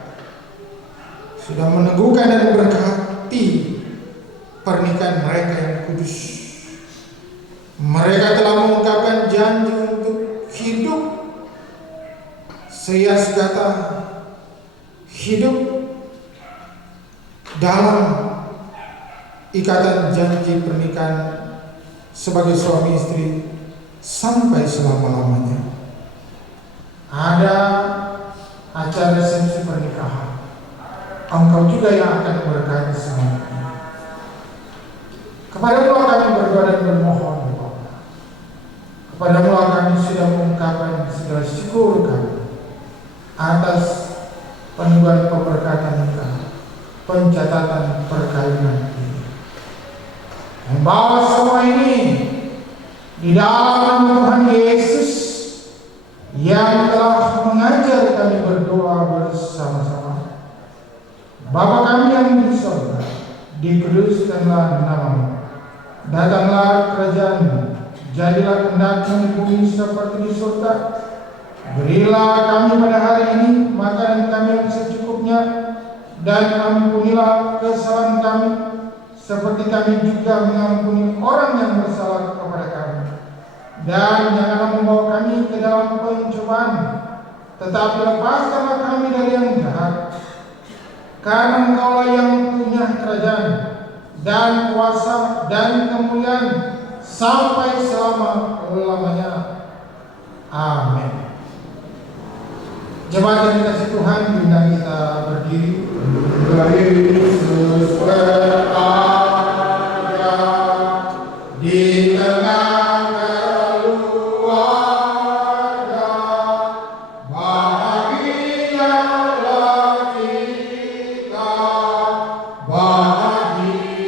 sudah meneguhkan dan berkati pernikahan mereka yang kudus. Mereka telah mengungkapkan janji untuk hidup seyasgata, hidup dalam ikatan janji pernikahan sebagai suami istri sampai selama-lamanya. Ada acara resepsi pernikahan, Engkau juga yang akan memberkati semuanya. Kepada-Mu kami berdoa dan bermohon, kepada-Mu kami sudah mengungkapkan segala syukur kami atas penugasan pemberkatan nikah, pencatatan perkawinan ini. Membawa semua ini di dalam nama Tuhan Yesus yang telah mengajar kami berdoa bersama-sama. Bapa kami yang di surga, dikuduskanlah nama-Mu. Datanglah kerajaan-Mu, jadilah kehendak-Mu di bumi seperti di surga. Berilah kami pada hari ini makanan kami yang secukupnya, dan ampunilah kesalahan kami seperti kami juga mengampuni orang yang bersalah kepada kami. Dan janganlah membawa kami ke dalam pencobaan, tetapi lepaskanlah kami dari yang jahat. Karena Engkaulah yang punya kerajaan dan kuasa dan kemuliaan sampai selama-lamanya. Amin. Jemaat yang dikasihi Tuhan, bintang kita berdiri. Yesus berada di tengah keluarga, bahagialah kita, bahagialah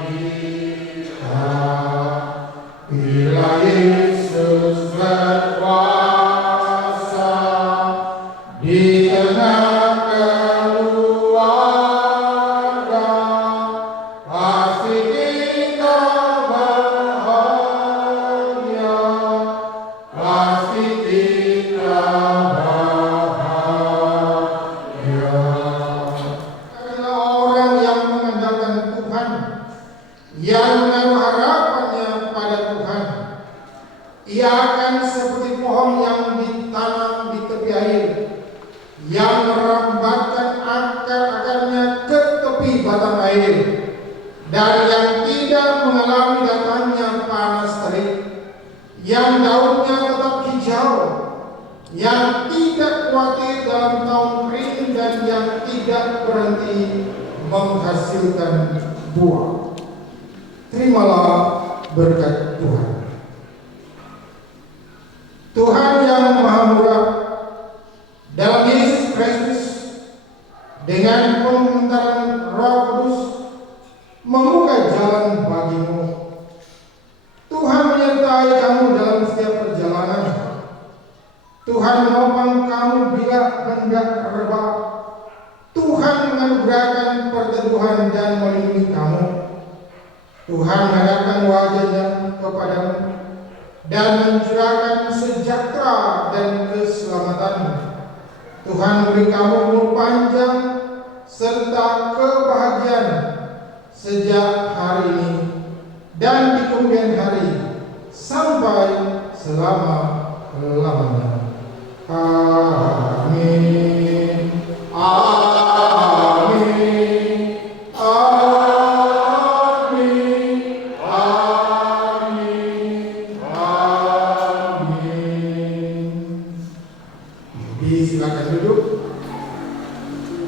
kita, bila Yesus berkuasa di tengah keluarga. akan seperti pohon yang ditanam di tepi air, yang merambatkan akar-akarnya ke tepi batang air, dan yang tidak mengalami datangnya panas terik, yang daunnya tetap hijau, yang tidak khawatir dalam tahun kering, dan yang tidak berhenti menghasilkan buah. Terimalah berkat Tuhan. Tuhan yang Maha Murah, dalam Yesus Kristus dengan pementaran Roh Kudus membuka jalan bagimu. Tuhan menyertai kamu dalam setiap perjalanan. Tuhan menopang kamu bila hendak rebah. Tuhan menganugerahkan perteduhan dan melindungi kamu. Tuhan menghadapkan wajahnya kepadamu dan mencurahkan sejahtera dan keselamatan. Tuhan beri kamu umur panjang serta kebahagiaan sejak hari ini dan di kemudian hari sampai selama-lamanya. Amin. Amin. Amin. Amin. Amin. Silakan duduk.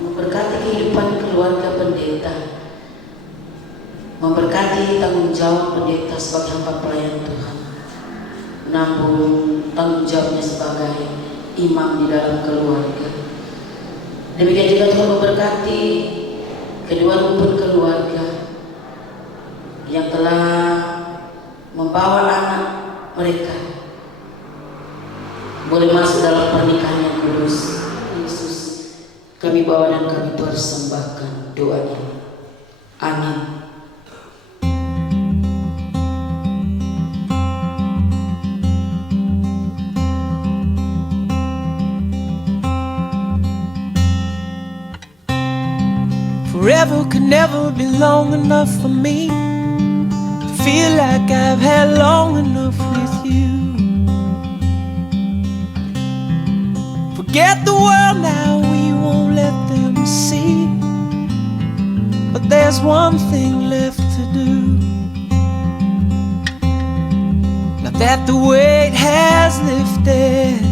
Memberkati kehidupan keluarga pendeta, memberkati tanggung jawab pendeta sebagai hamba pelayan Tuhan, namun tanggung jawabnya sebagai imam di dalam keluarga. Demikian juga Tuhan memberkati kedua rukun keluarga yang telah membawa anak mereka boleh masuk dalam pernikahan yang kudus. Yesus, kami bawa dan kami persembahkan doa ini. Amin. Forever could never be long enough for me to feel like I've had long enough with you. Forget the world now, we won't let them see. But there's one thing left to do. Now that the weight has lifted,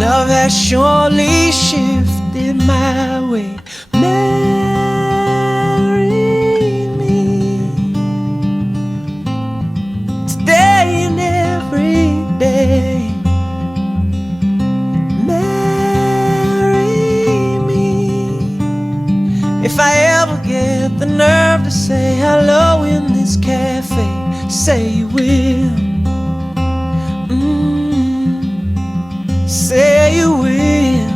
love has surely shifted my way. Marry me today and every day. Marry me if I ever get the nerve to say hello in this cafe. Say you will. Say you will.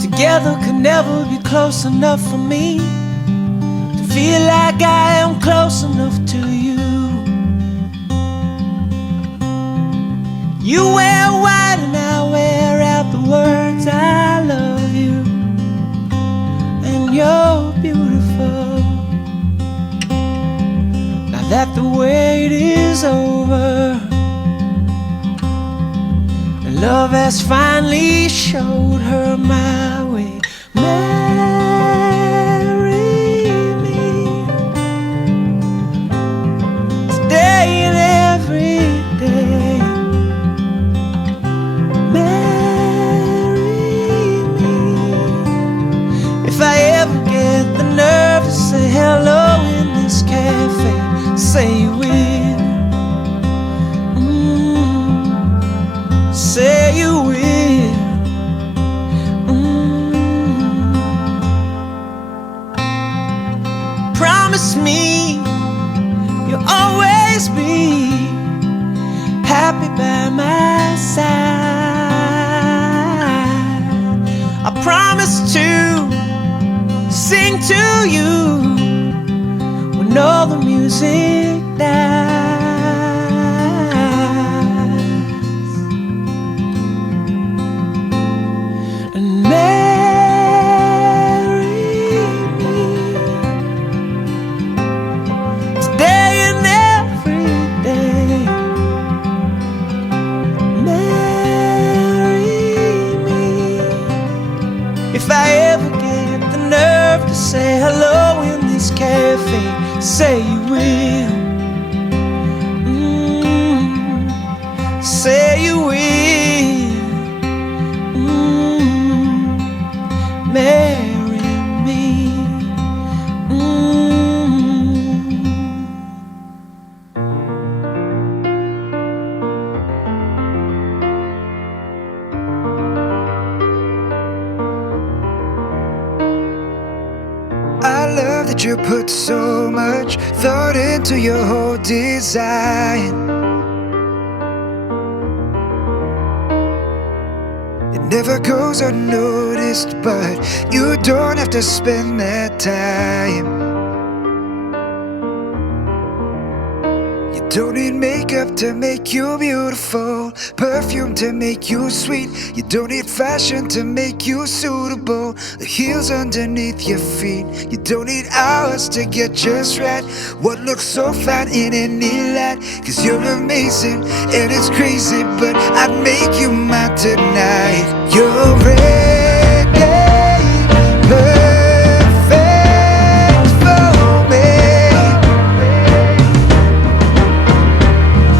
Together could never be close enough for me to feel like I am close enough to you. You wear white and I wear out the words I love you, and you're beautiful. Now that the wait is over, and love has finally showed her my way. Marry me today and every day. Marry me if I ever get the nerve to say hello in this cafe. Say you will. Say you will. Promise me you'll always be happy by my side. I promise to sing to you when all the music dies. And marry me say you will. Say you will. Marry me. I love that you put so much thought into your whole design. It never goes unnoticed, but you don't have to spend that time. You don't need makeup to make you beautiful, perfume to make you sweet. You don't need fashion to make you suitable, the heels underneath your feet. You don't need hours to get just right. What looks so fine in any light? Cause you're amazing and it's crazy, but I'd make you mine tonight. You're ready, perfect for me.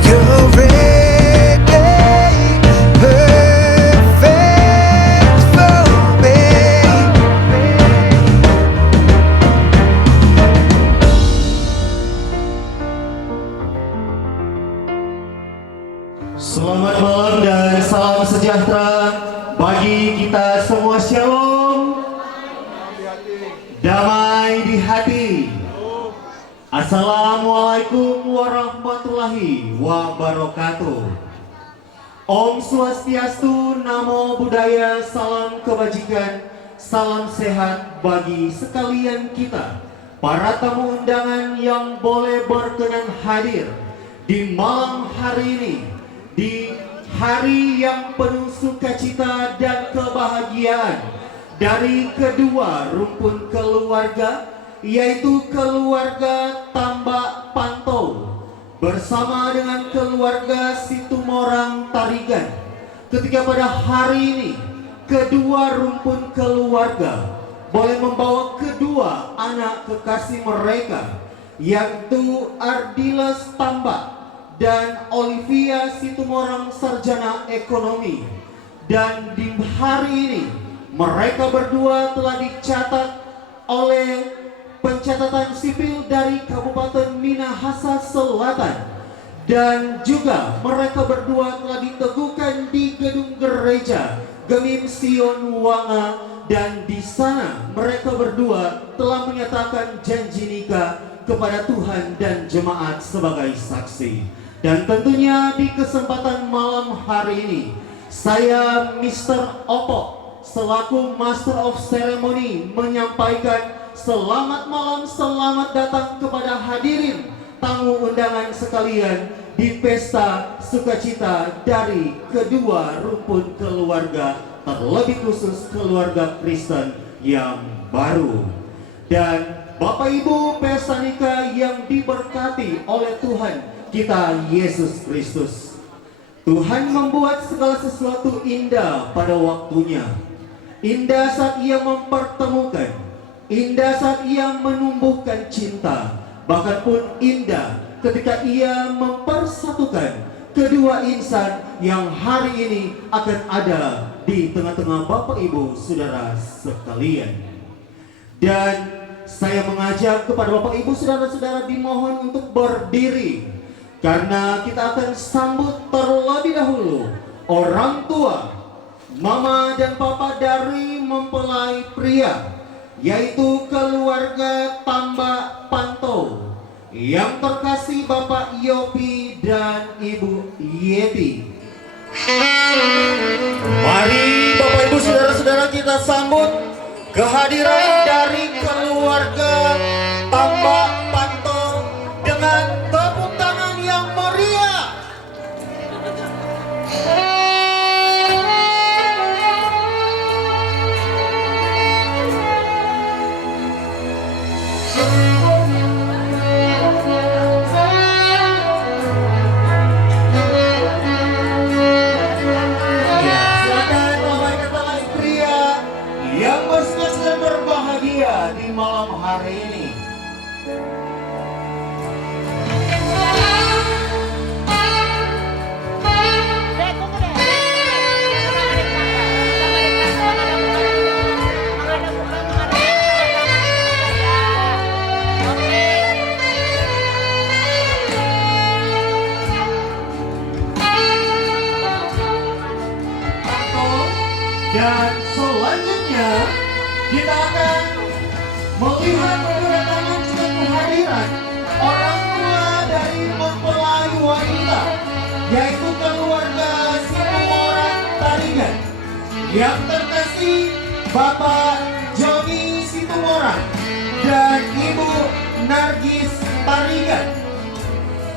You're ready, perfect for me. Selamat malam dan salam sejahtera bagi kita semua. Shalom, damai di hati. Assalamualaikum warahmatullahi wabarakatuh. Om Swastiastu, Namo Buddhaya, salam kebajikan, salam sehat bagi sekalian kita. Para tamu undangan yang boleh berkenan hadir di malam hari ini, di hari yang penuh sukacita dan kebahagiaan dari kedua rumpun keluarga, yaitu keluarga Tambak Pantau bersama dengan keluarga Situmorang Tarigan. Ketika pada hari ini kedua rumpun keluarga boleh membawa kedua anak kekasih mereka, yaitu Ardiles Tambak dan Olivia Situmorang, sarjana ekonomi. Dan di hari ini mereka berdua telah dicatat oleh pencatatan sipil dari Kabupaten Minahasa Selatan, dan juga mereka berdua telah diteguhkan di gedung gereja Gemim Sion Wanga, dan di sana mereka berdua telah menyatakan janji nikah kepada Tuhan dan jemaat sebagai saksi. Dan tentunya di kesempatan malam hari ini, saya Mr. Opok selaku Master of Ceremony menyampaikan selamat malam, selamat datang kepada hadirin tamu undangan sekalian di pesta sukacita dari kedua rumpun keluarga, terlebih khusus keluarga Kristen yang baru. Dan Bapak Ibu, pesta nikah yang diberkati oleh Tuhan kita Yesus Kristus. Tuhan membuat segala sesuatu indah pada waktunya. Indah saat Ia mempertemukan, indah saat Ia menumbuhkan cinta, bahkan pun indah ketika Ia mempersatukan kedua insan yang hari ini akan ada di tengah-tengah Bapak Ibu Saudara sekalian. Dan saya mengajak kepada Bapak Ibu Saudara-saudara dimohon untuk berdiri, karena kita akan sambut terlebih dahulu orang tua, mama dan papa dari mempelai pria, yaitu keluarga Tambak Pantau, yang terkasih Bapak Yopi dan Ibu Yeti. Mari Bapak Ibu Saudara-saudara kita sambut kehadiran dari keluarga Tambak Pantau dengan tepuk tangan yang meriah. Silakan ramai mempelai pria yang bersuka dan berbahagia di malam hari ini. Dan selanjutnya kita akan melihat kedatangan juga kehadiran orang tua dari mempelai wanita, yaitu keluarga Situmorang Tarigan. Yang terkasih Bapak Joni Situmorang dan Ibu Nargis Tarigan.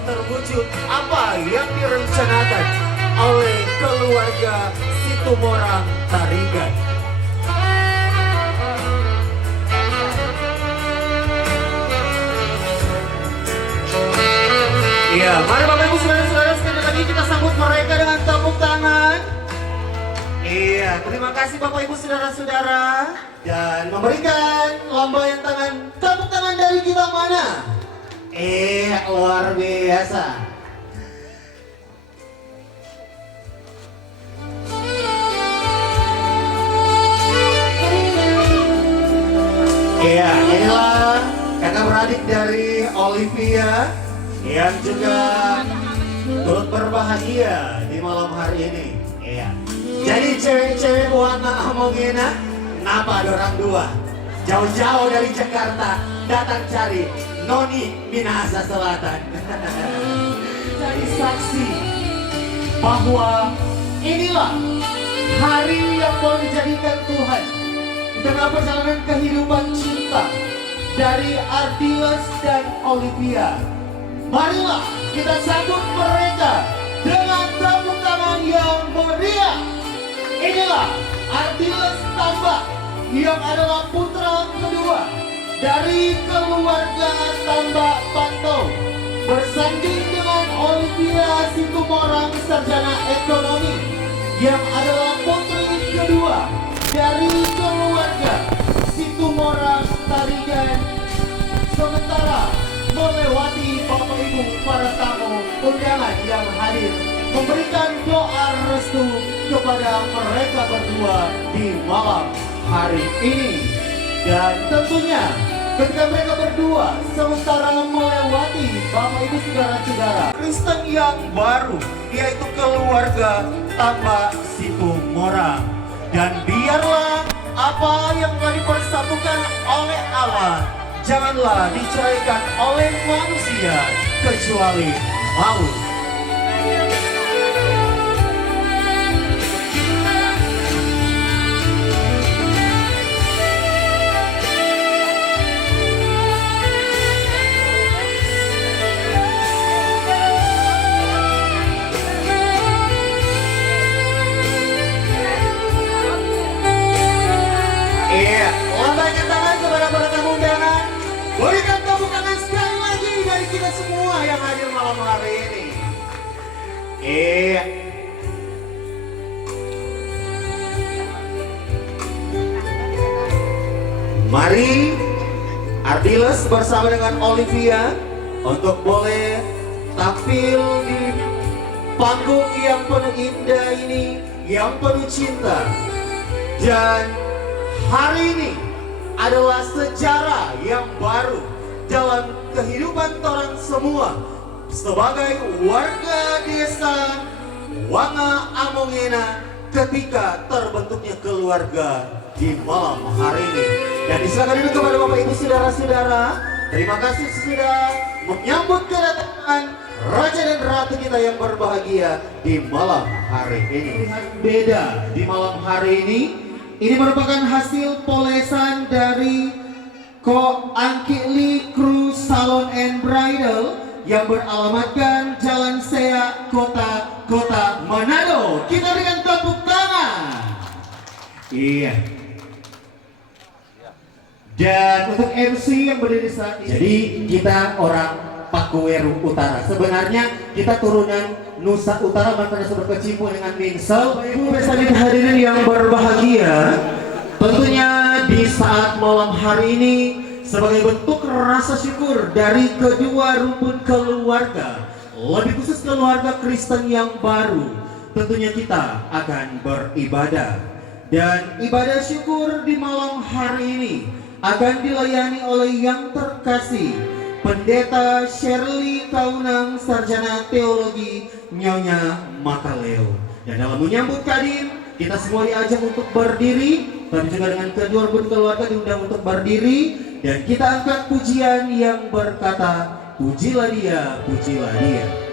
Terwujud apa yang direncanakan oleh keluarga Situmorang Tarigan. Iya, mari Bapak Ibu saudara-saudara sekali lagi kita sambut mereka dengan tepuk tangan. Iya, terima kasih Bapak Ibu saudara-saudara, dan memberikan lambaian tangan, tepuk tangan dari kita mana? Luar biasa. Iya, inilah kakak beradik dari Olivia yang juga turut berbahagia di malam hari ini. Iya. Jadi cewek-cewek warna homogena, kenapa ada orang dua? Jauh-jauh dari Jakarta datang cari Noni Minahasa Selatan. Jadi saksi bahwa inilah hari yang mau dijadikan Tuhan di tengah perjalanan kehidupan cinta dari Ardiles dan Olivia. Marilah kita sambut mereka dengan tepuk tangan yang meriah. Inilah Ardiles Tambak yang adalah putra kedua dari keluarga Tambak Panto, bersanding dengan Olivia Situmorang Sarjana Ekonomi yang adalah putri kedua dari keluarga Situmorang Tarigan. Sementara melewati Bapak Ibu para tamu undangan yang hadir, memberikan doa restu kepada mereka berdua di malam hari ini. Dan tentunya ketika mereka berdua sementara melewati Bapak Ibu saudara-saudara Kristen yang baru, yaitu keluarga Tambak Situmorang. Dan biarlah apa yang telah dipersatukan oleh Allah janganlah diceraikan oleh manusia kecuali maut. Iya, lambaikan tangan kepada para tamu undangan. Berikan tepuk tangan sekali lagi dari kita semua yang hadir malam hari ini. Iya. Mari Ardiles bersama dengan Olivia untuk boleh tampil di panggung yang penuh indah ini, yang penuh cinta. Dan hari ini adalah sejarah yang baru dalam kehidupan orang semua sebagai warga desa Wanga Amongena ketika terbentuknya keluarga di malam hari ini. Dan disilakan dulu kepada Bapak Ibu saudara-saudara, terima kasih sudah menyambut kedatangan Raja dan Ratu kita yang berbahagia di malam hari ini. Beda di malam hari ini. Ini merupakan hasil polesan dari Ko Angkili Kru Salon and Bridal yang beralamatkan Jalan Sea, Kota Manado. Kita berikan tepuk tangan. Iya. Dan untuk MC yang berdiri saat ini, jadi kita orang Pakuweru Utara. Sebenarnya kita turunan Nusa Utara, bahkan sudah berkecimpung dengan Minsel. Ibu bersama hadirin yang berbahagia, tentunya di saat malam hari ini sebagai bentuk rasa syukur dari kedua rumpun keluarga, lebih khusus keluarga Kristen yang baru, tentunya kita akan beribadah. Dan ibadah syukur di malam hari ini akan dilayani oleh yang terkasih Pendeta Shirley Kaunang, Sarjana Teologi Nyonya Makaleo. Dan dalam menyambut Kadin, Kita semua diajak untuk berdiri, dan juga dengan kedua pun keluarga diundang untuk berdiri, dan kita angkat pujian yang berkata, pujilah Dia, pujilah Dia.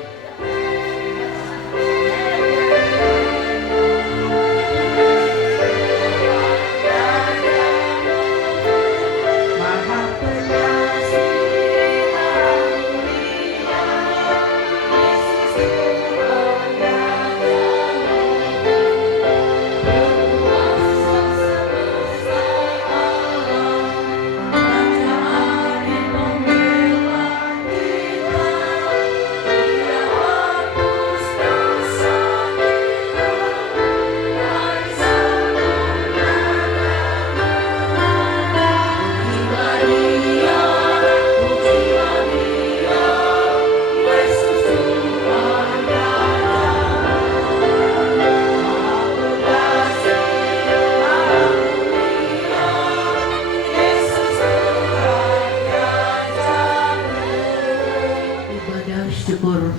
Syukur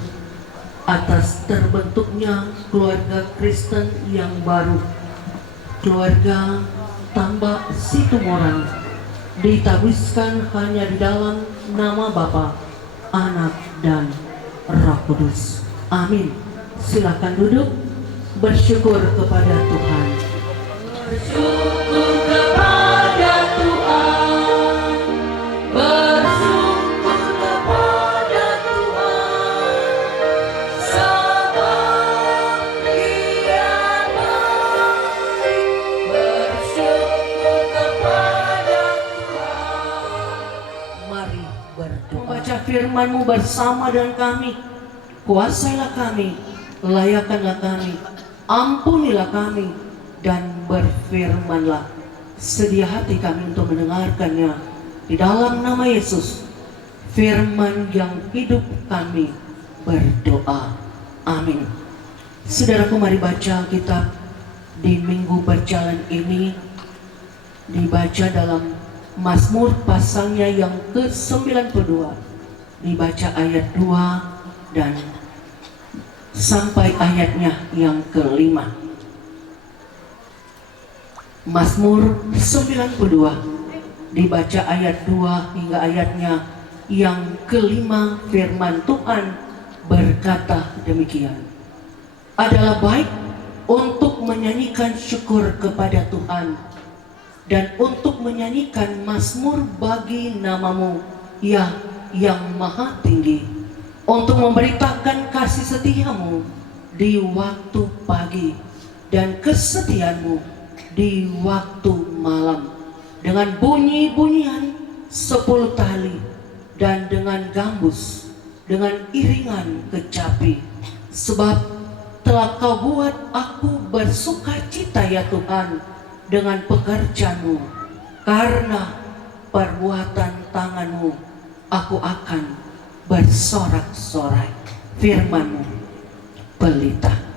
atas terbentuknya keluarga Kristen yang baru, keluarga Tambak Situmorang, ditabiskan hanya di dalam nama Bapa, Anak, dan Roh Kudus. Amin. Silakan duduk, bersyukur kepada Tuhan. Bersyukur kepada Tuhan, bersyukur kepada Tuhan, sebab Dia baik. Bersyukur kepada Tuhan. Mari berdoa. Membaca firman-Mu bersama dengan kami. Kuasailah kami, layakkanlah kami, ampunilah kami, dan berfirmanlah. Sedia hati kami untuk mendengarkannya. Di dalam nama Yesus, firman yang hidup kami berdoa. Amin. Saudaraku, mari baca kitab di minggu berjalan ini. Dibaca dalam Mazmur pasalnya yang ke-92. Dibaca ayat 2 dan sampai ayatnya yang ke-5. Mazmur 92 dibaca ayat 2 hingga ayatnya yang ke-5. Firman Tuhan berkata demikian. Adalah baik untuk menyanyikan syukur kepada Tuhan dan untuk menyanyikan mazmur bagi nama-Mu, ya yang maha tinggi, untuk memberitakan kasih setia-Mu di waktu pagi dan kesetiaan-Mu di waktu malam, dengan bunyi-bunyian 10 tali dan dengan gambus, dengan iringan kecapi. Sebab telah Kau buat aku bersuka cita, ya Tuhan, dengan pekerjaan-Mu. Karena perbuatan tangan-Mu aku akan bersorak-sorai. Firman-Mu pelita.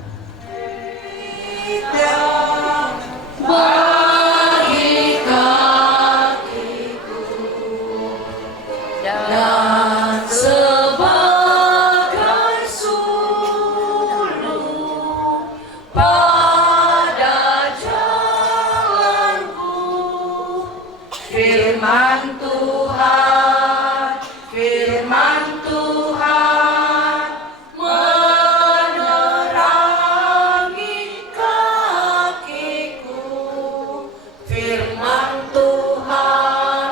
Bagi kakiku dan sebagai sulung pada jalanku. Firman Tuhan, firman Tuhan menerangi kakiku. Firman Tuhan,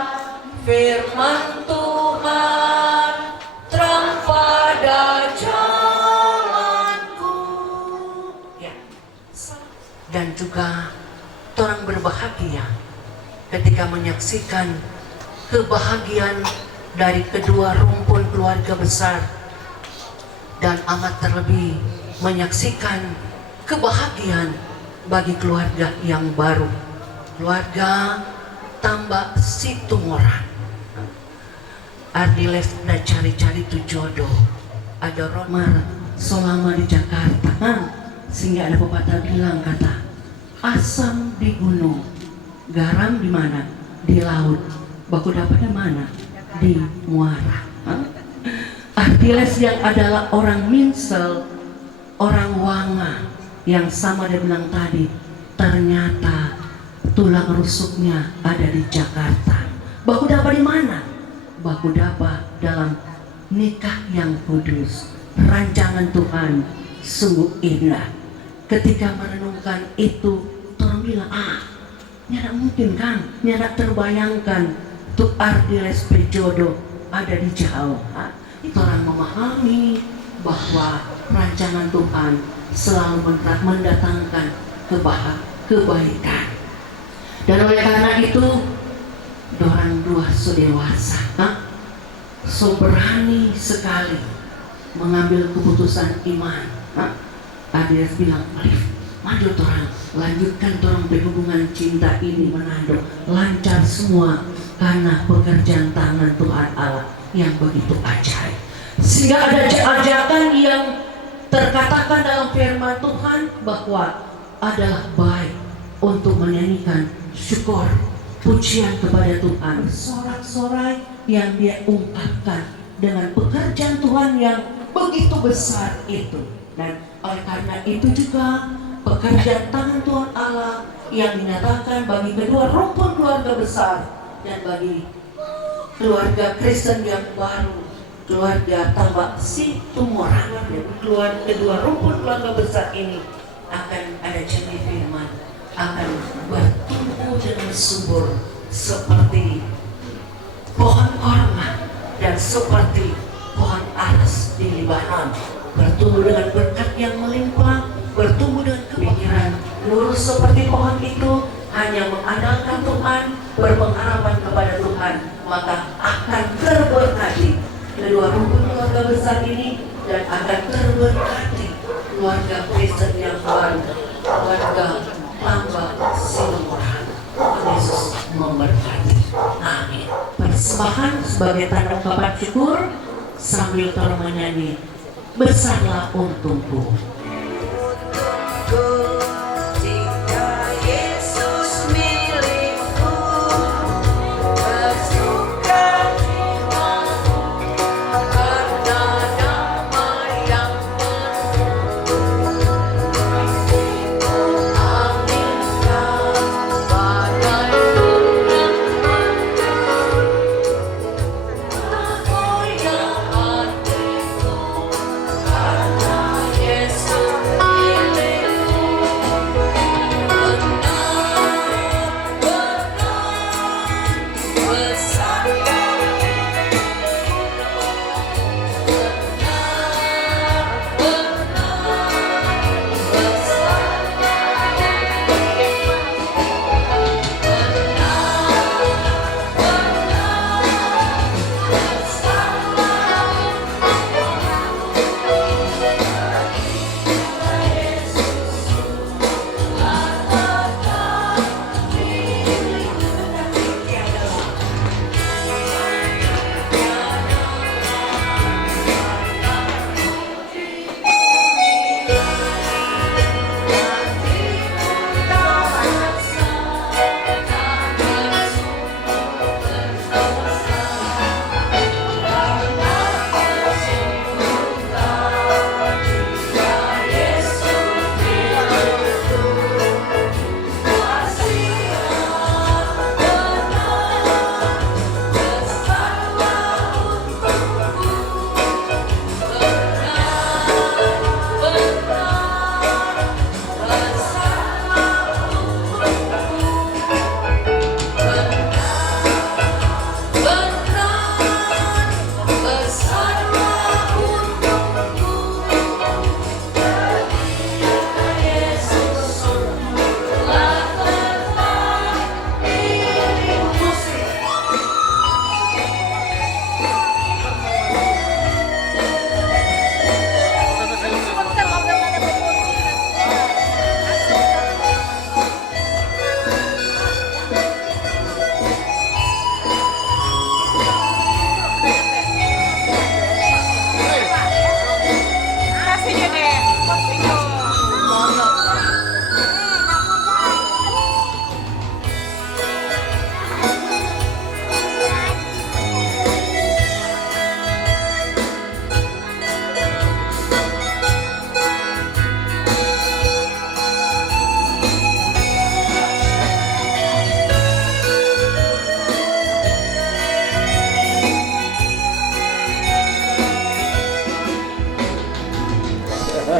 firman Tuhan terang pada jalanku. Ya. Dan juga orang berbahagia ketika menyaksikan kebahagiaan dari kedua rumpun keluarga besar, dan amat terlebih menyaksikan kebahagiaan bagi keluarga yang baru, keluarga Tambak Situmorang. Ardiles dan cari-cari tu jodoh, ada Romar selama di Jakarta, sehingga ada pepatah bilang, kata asam di gunung, garam di mana? Di laut. Baku dapat di mana? Di muara. Ardiles yang adalah orang Minsel, orang Wanga, yang sama dia bilang tadi, ternyata tulang rusuknya ada di Jakarta. Baku dapat di mana? Baku dapat dalam nikah yang kudus. Rancangan Tuhan sungguh indah. Ketika merenungkan itu, orang bilang, nyada mungkin kan, nyada terbayangkan tuh Ardiles Pejodo ada di jauh. Orang memahami bahwa rancangan Tuhan selalu mendatangkan kebaikan. Dan oleh karena itu, dorang dua dewasa, so berani sekali mengambil keputusan iman. Ardiles bilang, Alif, maju orang, lanjutkan orang berhubungan cinta ini menanduk lancar semua karena pekerjaan tangan Tuhan Allah yang begitu ajaib. Sehingga ada ajakan yang terkatakan dalam firman Tuhan bahwa adalah baik untuk menyanyikan syukur pujian kepada Tuhan, sorak-sorai yang dia ungkapkan dengan pekerjaan Tuhan yang begitu besar itu. Dan oleh karena itu juga pekerjaan tangan Tuhan Allah yang dinyatakan bagi kedua rumpun keluarga besar dan bagi keluarga Kristen yang baru, keluarga Tambak Situmorang, kedua rumpun keluarga besar ini akan ada janji firman, akan bertumbuh dengan subur seperti pohon korma dan seperti pohon aras di Libanon, bertumbuh dengan berkat yang melimpah, bertumbuh dengan kepikiran lurus seperti pohon itu, hanya mengandalkan Tuhan, berpengharapan kepada Tuhan, maka akan terberkati kedua rumpun keluarga besar ini dan akan terberkati keluarga Kristen yang baru, keluarga Tambak Situmorang. Yesus memberkati. Amin. Persembahan sebagai tanda ungkapan syukur sambil orang menyanyi besarlah untungku. Jika Yesus milikku, bersuka jiwaku karena damai yang penuh. Aminkan badai goyang hatiku karena Yesus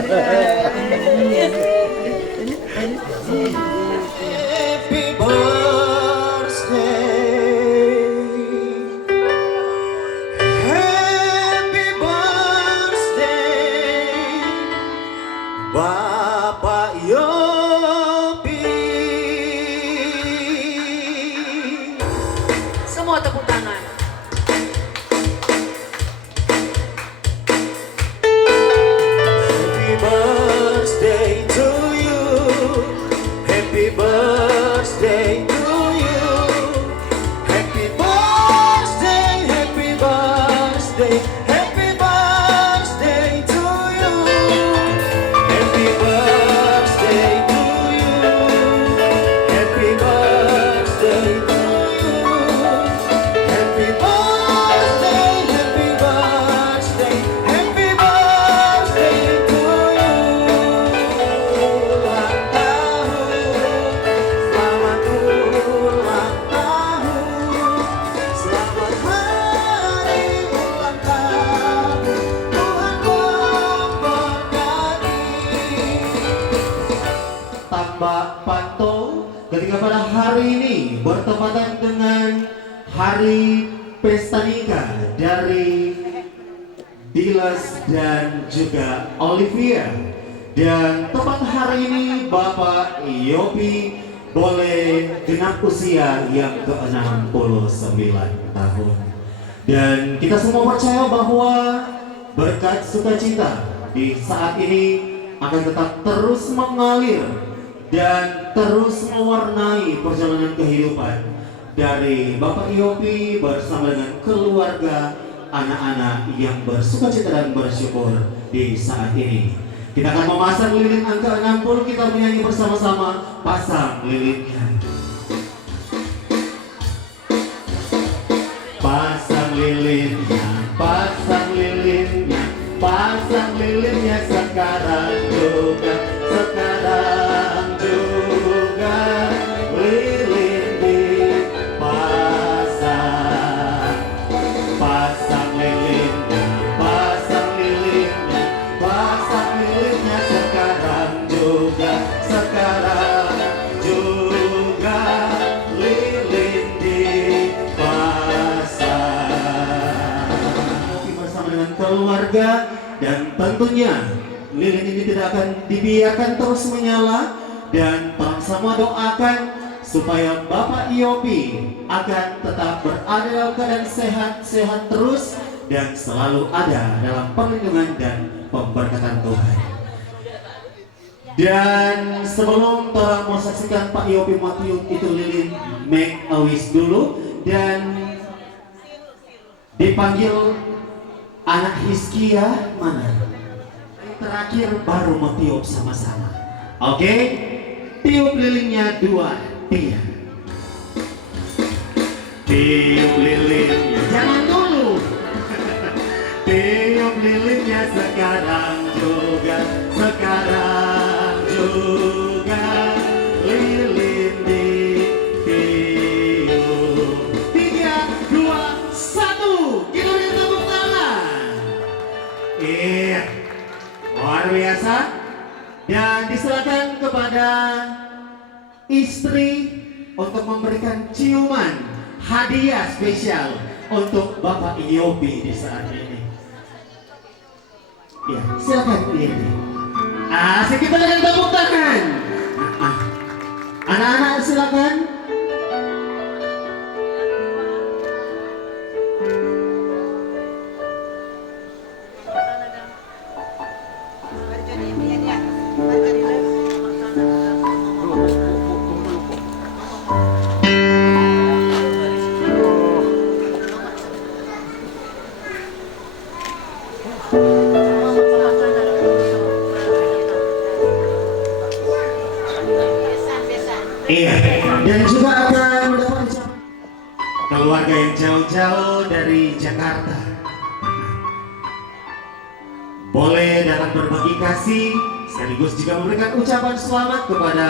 Happy birthday, Bapak Yopi. Semua tepuk tangan. Happy birthday to you. Happy birthday to you. Happy birthday, happy birthday, happy birthday to you. Happy birthday to you. Happy birthday to you. Happy birthday, happy birthday, happy birthday to you. Ulang tahun, selamat ulang tahun, selamat hari ulang tahun, Tuhan memberkati. Tambak pantau ketika pada hari ini bertepatan dengan hari pesta nikah dari Dilas dan juga Olivia, dan tepat hari ini Bapak Yopi boleh genap usia yang ke-69 tahun, dan kita semua percaya bahwa berkat sukacita di saat ini akan tetap terus mengalir dan terus mewarnai perjalanan kehidupan dari Bapak Yopi bersama dengan keluarga, anak-anak yang bersukacita dan bersyukur di saat ini. Kita akan memasang lilin angka 60, kita menyanyi bersama-sama pasang lilinnya. Pasang lilinnya, pasang lilinnya, pasang lilinnya sekarang juga, sekarang juga lilin dipasang. Pasang lilinnya, pasang lilinnya, pasang lilinnya sekarang juga, sekarang juga lilin dipasang. Bersama dengan keluarga, dan tentunya lilin ini tidak akan dibiarkan terus menyala, dan tolong semua doakan supaya Bapak Yopi akan tetap berada dalam keadaan sehat-sehat terus dan selalu ada dalam perlindungan dan pemberkatan Tuhan. Dan sebelum orang mau saksikan Pak Yopi Matius itu lilin, make a wish dulu dan dipanggil anak Hizkia mana? Terakhir baru mau tiup sama-sama. Oke? Tiup lilinnya 2, 3. Tiup lilinnya, jangan dulu. Tiup lilinnya sekarang juga, sekarang juga lilin ditiup. 3, 2, 1. Kita beri tepuk tangan. Iya, luar biasa. Dan disilakan kepada istri untuk memberikan ciuman hadiah spesial untuk Bapak Yopi di saat ini. Ya, silakan ini. Asik, kita dengan tepuk tangan. Anak-anak silakan. Iya, dan juga akan mendapat keluarga yang jauh-jauh dari Jakarta. Boleh datang berbagi kasih, sekaligus juga memberikan ucapan selamat kepada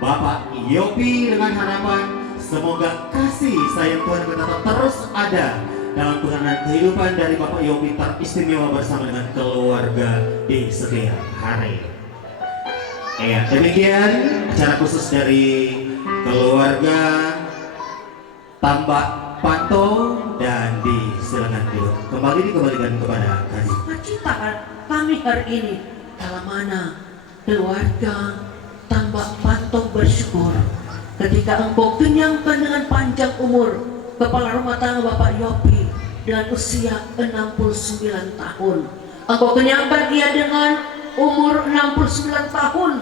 Bapak Yopi dengan harapan semoga kasih sayang Tuhan tetap terus ada dalam perjalanan kehidupan dari Bapak Yopi teristimewa bersama dengan keluarga di setiap hari. Ya, demikian acara khusus dari keluarga Tambak Panto dan disilakan kembali dikembalikan kepada kami. Cita kami hari ini dalam mana keluarga Tambak Panto bersyukur ketika Engkau kenyangkan dengan panjang umur kepala rumah tangga Bapak Yopi dengan usia 69 tahun. Engkau kenyangkan dia dengan umur 69 tahun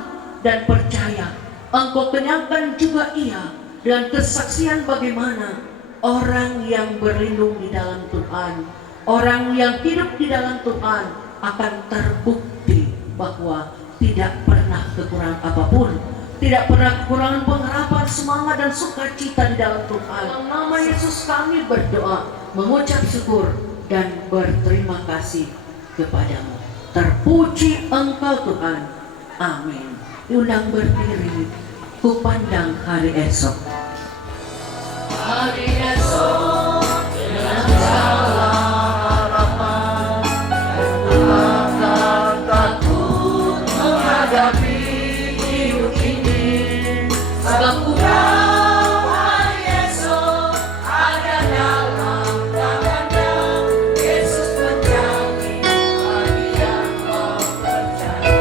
dan percaya Engkau kenyangkan juga ia dengan kesaksian bagaimana orang yang berlindung di dalam Tuhan, orang yang hidup di dalam Tuhan akan terbukti bahwa tidak pernah kekurangan apapun, tidak pernah kekurangan pengharapan, semangat dan sukacita di dalam Tuhan. Dalam nama Yesus kami berdoa, mengucap syukur dan berterima kasih kepadamu. Terpuji Engkau Tuhan. Amin. Diundang berdiri, ku pandang hari esok. Hari esok dengan segala harapan akan takut menghadapi hidup ini. Sebab ku tahu hari esok ada dalam tangan-Nya. Yesus menjanji bagi yang mau percaya.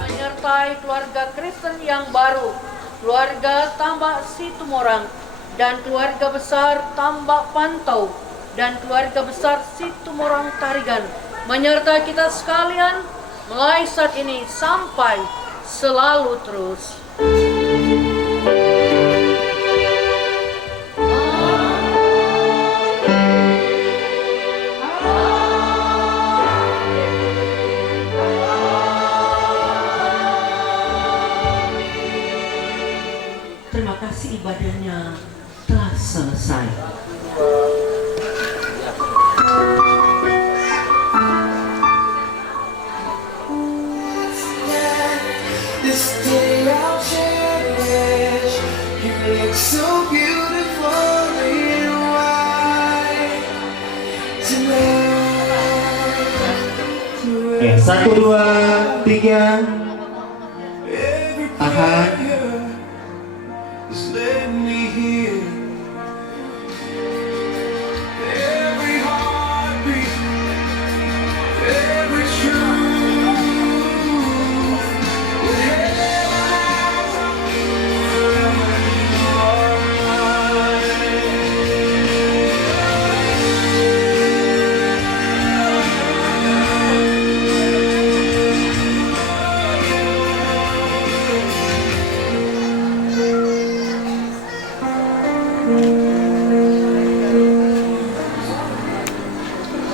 Menyertai keluarga Kristen yang baru, keluarga Tambak Situmorang dan keluarga besar Tambak Pantau dan keluarga besar Situmorang Tarigan, menyertai kita sekalian mulai saat ini sampai selalu terus. Terima kasih, ibadahnya telah selesai. This day I'll cherish. You look so beautiful in white tonight. Ya, 1, 2, 3. Ahad. Just let me hear every heartbeat, every truth.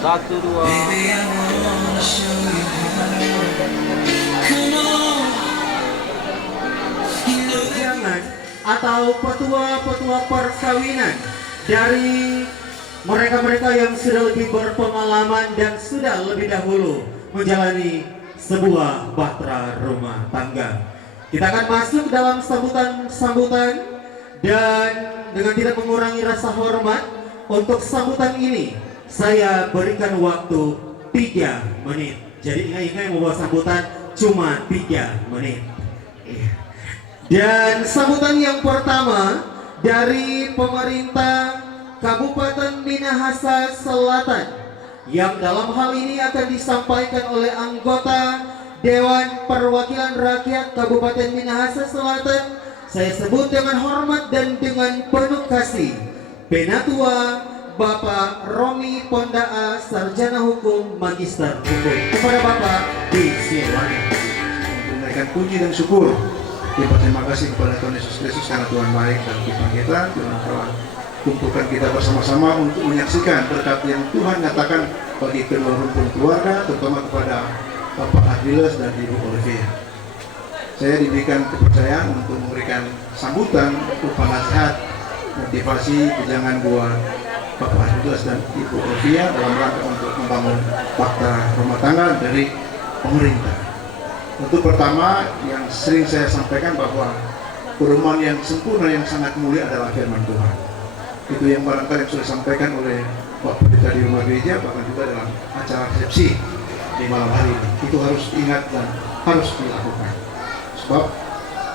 Satu, dua. Jangan atau petua-petua perkawinan dari mereka-mereka yang sudah lebih berpengalaman dan sudah lebih dahulu menjalani sebuah bahtera rumah tangga. Kita akan masuk dalam sambutan dan dengan tidak mengurangi rasa hormat untuk sambutan ini saya berikan waktu 3 menit. Jadi ingat-ingat yang membawa sambutan cuma 3 menit. Dan sambutan yang pertama dari pemerintah Kabupaten Minahasa Selatan yang dalam hal ini akan disampaikan oleh anggota Dewan Perwakilan Rakyat Kabupaten Minahasa Selatan. Saya sebut dengan hormat dan dengan penuh kasih Penatua Bapak Romi Pondaa, Sarjana Hukum, Magister Hukum. Kepada Bapak disilakan. Menaikkan puji dan syukur. Kita terima kasih kepada Tuhan Yesus Kristus karena Tuhan baik dan Tuhan kita, Tuhan kumpulkan kita bersama-sama untuk menyaksikan berkat yang Tuhan nyatakan bagi kedua rumpun keluarga, terutama kepada Bapak Ardiles dan Ibu Olivia. Saya diberikan kepercayaan untuk memberikan sambutan berupa nasihat, motivasi, jangan buat Bapak Ardiles dan Ibu Olivia dalam rangka untuk membangun fakta rumah tangga dari pemerintah. Untuk pertama yang sering saya sampaikan bahwa perumahan yang sempurna yang sangat mulia adalah firman Tuhan. Itu yang barangkali yang sudah disampaikan oleh Bapak Pendeta di rumah gereja, bahkan juga dalam acara resepsi di malam hari ini. Itu harus diingat dan harus dilakukan. Sebab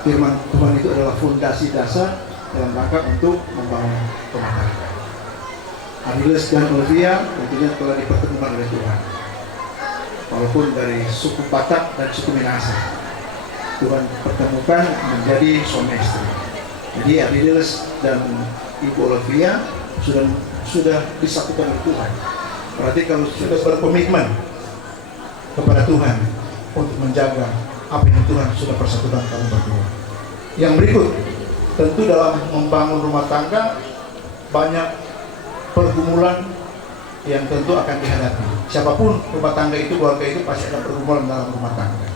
firman Tuhan itu adalah fondasi dasar dalam rangka untuk membangun rumah tangga. Ardiles dan Olivia tentunya telah dipertemukan oleh Tuhan. Walaupun dari suku Batak dan suku Minahasa, Tuhan pertemukan menjadi suami istri. Jadi Ardiles dan Ibu Olivia sudah disatukan oleh Tuhan. Berarti kalau sudah berkomitmen kepada Tuhan untuk menjaga apa yang Tuhan sudah persatukan kamu berdua. Yang berikut, tentu dalam membangun rumah tangga banyak pergumulan yang tentu akan dihadapi. Siapapun rumah tangga itu, keluarga itu pasti ada pergumulan dalam rumah tangga.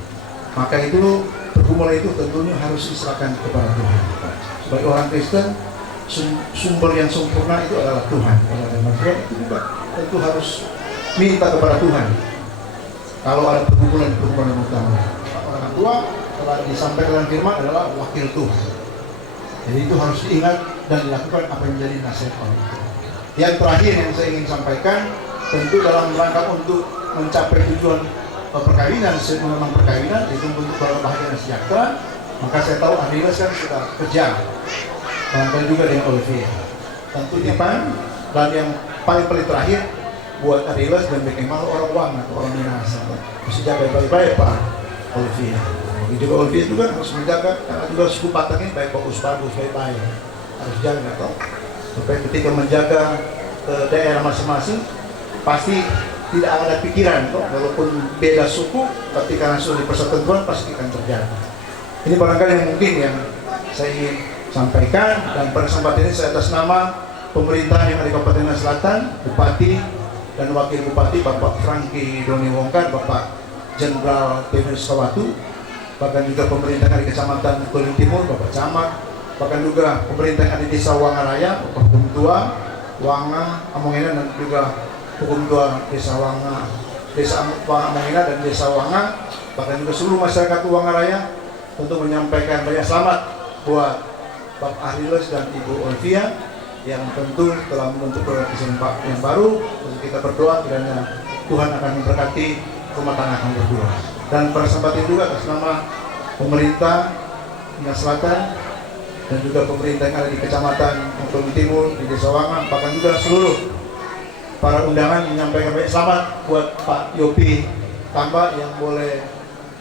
Maka itu pergumulan itu tentunya harus diserahkan kepada Tuhan. Sebagai orang Kristen, sumber yang sempurna itu adalah Tuhan. Kalau manusia itu juga tentu harus minta kepada Tuhan. Kalau ada pergumulan rumah tangga, orang tua telah disampaikan dalam firman adalah wakil Tuhan. Jadi itu harus diingat dan dilakukan apa yang menjadi nasihat Allah. Yang terakhir yang saya ingin sampaikan, tentu dalam rangka untuk mencapai tujuan perkawinan, memang perkawinan itu untuk bahagia dan sejahtera. Maka saya tahu Ardiles kan sudah kerja, barangkali juga dengan Olivia. Tentu depan dan yang paling terakhir buat Ardiles dan bagaimana orang Wang atau orang Minahasa mesti jaga baik-baik Pak Olivia. Begitu juga Olivia juga harus menjaga, karena juga suku Batak ini bagus baik-baik harus jaga toh. Supaya ketika menjaga daerah masing-masing pasti tidak ada pikiran toh, walaupun beda suku tapi karena sudah dipersatukan Tuhan pasti akan terjadi. Ini barangkali yang mungkin yang saya ingin sampaikan, dan pada kesempatan ini saya atas nama pemerintahan yang ada di Kabupaten Selatan, Bupati dan Wakil Bupati Bapak Franky Doni Wongkar, Bapak Jenderal Tedros Kawatu, bahkan juga pemerintah yang ada di Kecamatan Toling Timur, Bapak Camat, bahkan juga pemerintah yang ada di Desa Wangaraya, Bapak Hukum Tua, Wanga, Amongena, dan juga Hukum Tua Desa Wanga, Desa Amongena dan Desa Wanga, bahkan juga seluruh masyarakat Wangaraya, tentu menyampaikan banyak selamat buat Bapak Ardiles dan Ibu Olivia yang tentu telah membentuk keluarga yang baru. Tentu kita berdoa kiranya Tuhan akan memberkati rumah tangga kami berdua. Dan pada kesempatan ini juga atas nama pemerintah Minahasa Selatan dan juga pemerintah yang ada di Kecamatan Toling Timur, di Desa Wanga, bahkan juga seluruh para undangan menyampaikan banyak selamat buat Pak Yopi Tamba yang boleh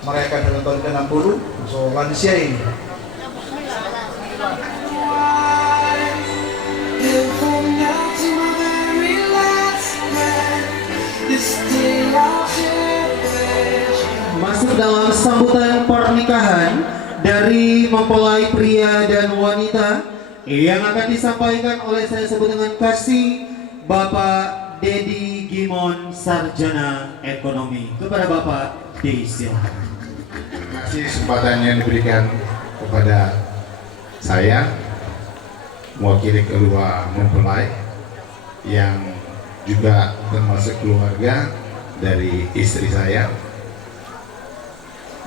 merayakan dalam tahun ke-60 so lansia ini. Masuk dalam sambutan pernikahan dari mempelai pria dan wanita yang akan disampaikan oleh saya sebut dengan kasih Bapak Dedi Gimon, Sarjana Ekonomi. Kepada Bapak Dedi, silakan. Terima kasih kesempatan yang diberikan kepada saya mewakili kedua mempelai yang juga termasuk keluarga dari istri saya.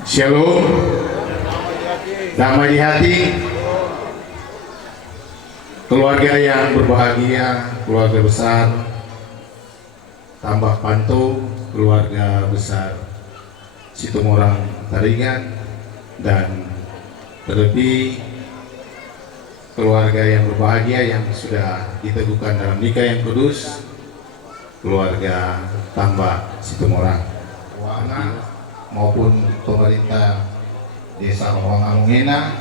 Shalom, damai di hati, keluarga yang berbahagia, keluarga besar Tambak Panto, keluarga besar Situmorang Taringan, dan terlebih keluarga yang berbahagia yang sudah diteguhkan dalam nikah yang kudus, keluarga Tambak Situmorang Wanga maupun pemerintah Desa Wangangena,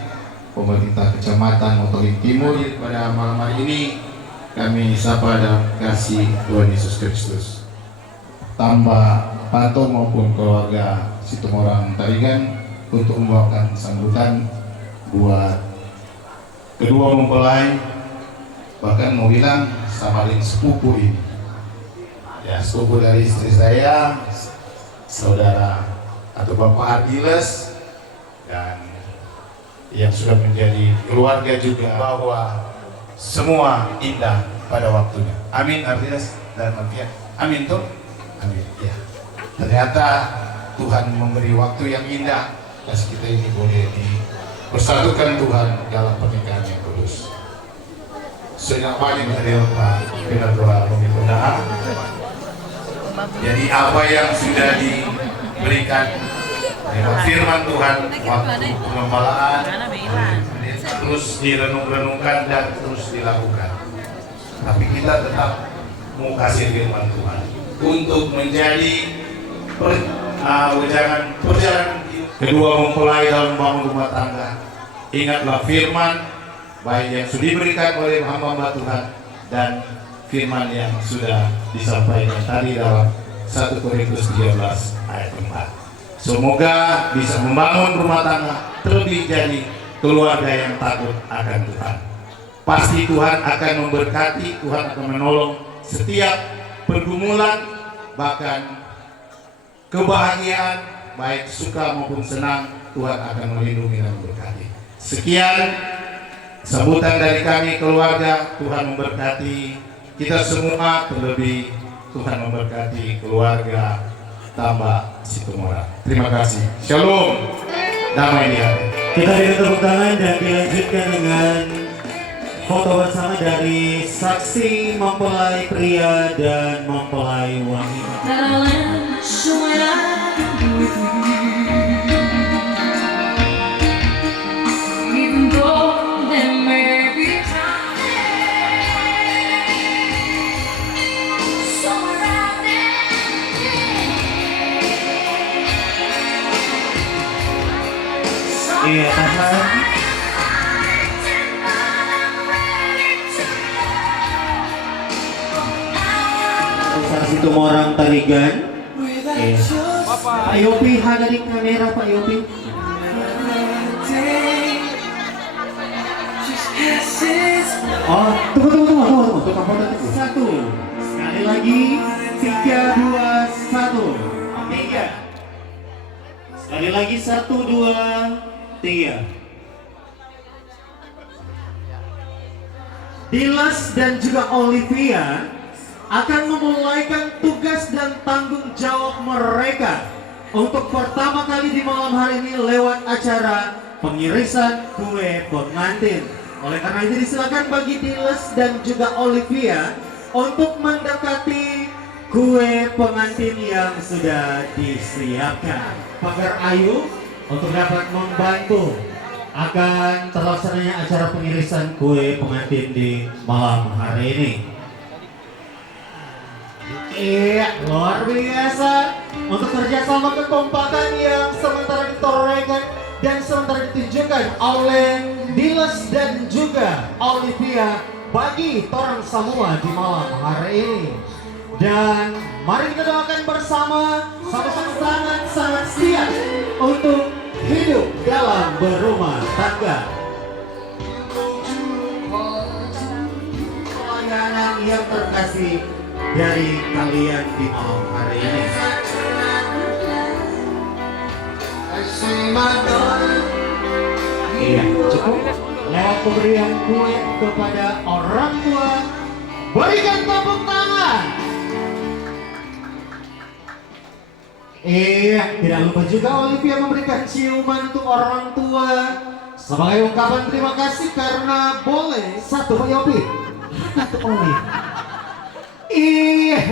pemerintah Kecamatan Toling Timur. Pada malam hari ini kami sapa dalam kasih Tuhan Yesus Kristus. Tambak Panto maupun keluarga Situmorang Taringan untuk membawakan sambutan buat kedua mempelai bahkan mau bilang samarin sepupu ini. Ya, sepupu dari istri saya, saudara atau Bapak Ardiles, dan yang sudah menjadi keluarga juga, bahwa semua indah pada waktunya. Amin Ardiles dan Mafia. Amin tuh. Amin. Ya. Ternyata Tuhan memberi waktu yang indah, dan kita ini boleh dipersatukan Tuhan dalam pernikahan yang kudus. Sejak pagi dari Pak Bina doa meminta doa. Jadi apa yang sudah diberikan lewat firman Tuhan, waktu pengemalaan terus direnung-renungkan dan terus dilakukan. Tapi kita tetap mau kasih firman Tuhan untuk menjadi perjalanan kedua mempelai dalam membangun rumah tangga. Ingatlah firman baik yang sudah diberikan oleh hamba Tuhan dan firman yang sudah disampaikan tadi dalam 1 Korintus 13 ayat 4. Semoga bisa membangun rumah tangga, terlebih jadi keluarga yang takut akan Tuhan. Pasti Tuhan akan memberkati, Tuhan akan menolong setiap pergumulan, bahkan kebahagiaan, baik suka maupun senang, Tuhan akan melindungi dan memberkati. Sekian sambutan dari kami keluarga. Tuhan memberkati kita semua, terlebih Tuhan memberkati keluarga Tambak Situmorang. Terima kasih. Shalom. Damai di hati. Kita beri tepuk tangan dan dilanjutkan dengan foto bersama dari saksi mempelai pria dan mempelai wanita. Iya, tahan. Saksi Situmorang Tarigan. Iya. Pak Yopi, hadarin kamera Pak Yopi. Oh, tunggu. Satu. Sekali lagi. 3, 2, 1. 3. Sekali lagi 1, 2, 3. Dilas dan juga Olivia akan memulaikan tugas dan tanggung jawab mereka untuk pertama kali di malam hari ini lewat acara pengirisan kue pengantin. Oleh karena itu disilakan bagi Dilas dan juga Olivia untuk mendekati kue pengantin yang sudah disiapkan. Pagar Ayu untuk dapat membantu akan terlaksananya acara pengirisan kue pengantin di malam hari ini. Iya, luar biasa untuk kerjasama kekompakan yang sementara ditorehkan dan sementara ditunjukkan oleh Dilas dan juga Olivia bagi torang semua di malam hari ini. Dan mari kita doakan bersama, sama-sama sangat siap untuk hidup dalam berumah tangga. Pelayanan yang terkasih dari kalian di malam hari ini. Iya, cukup. Lewat pemberian kue kepada orang tua, berikan tepuk tangan. Tidak lupa juga Olivia memberikan ciuman untuk orang tua sebagai ungkapan terima kasih karena boleh satu Pak Yopi, satu Olivia.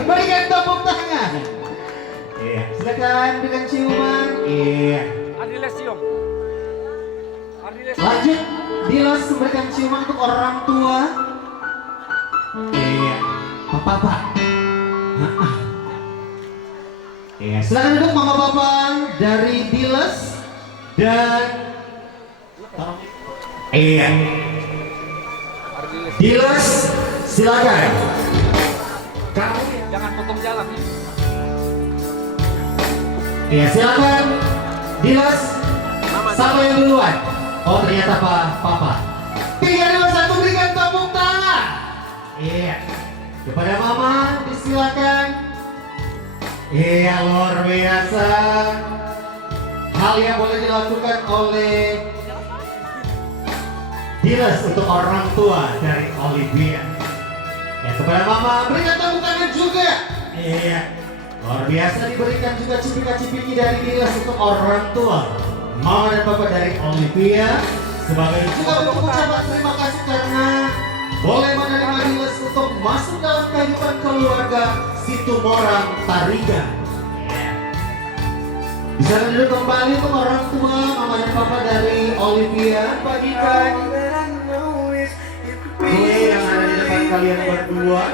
Berikan tepuk tangan. Silakan berikan ciuman. Ardiles cium. Lanjut, Dilas memberikan ciuman untuk orang tua. Papa. Silakan duduk mama papa dari Dilas dan Dilas, silakan. Kamu jangan potong jalan. Silakan Dilas. Sama yang duluan. Oh ternyata papa. 3, 2, 1 berikan tepuk tangan. Iya. Kepada Mama disilakan. Iya, luar biasa. Hal yang boleh dilakukan oleh Diles untuk orang tua dari Olivia. Ya, kepada Mama berikan tepuk tangan juga. Iya. Luar biasa diberikan juga cipika-cipiki dari Diles untuk orang tua Mama dan Papa dari Olivia. Sebagai juga untuk mengucapkan terima kasih karena boleh menerima Diles untuk masuk dalam kehidupan keluarga Situmorang Tarigan. Bisa duduk kembali untuk orang tua Mama dan Papa dari Olivia. Bagikan kue yang ada di depan kalian berdua,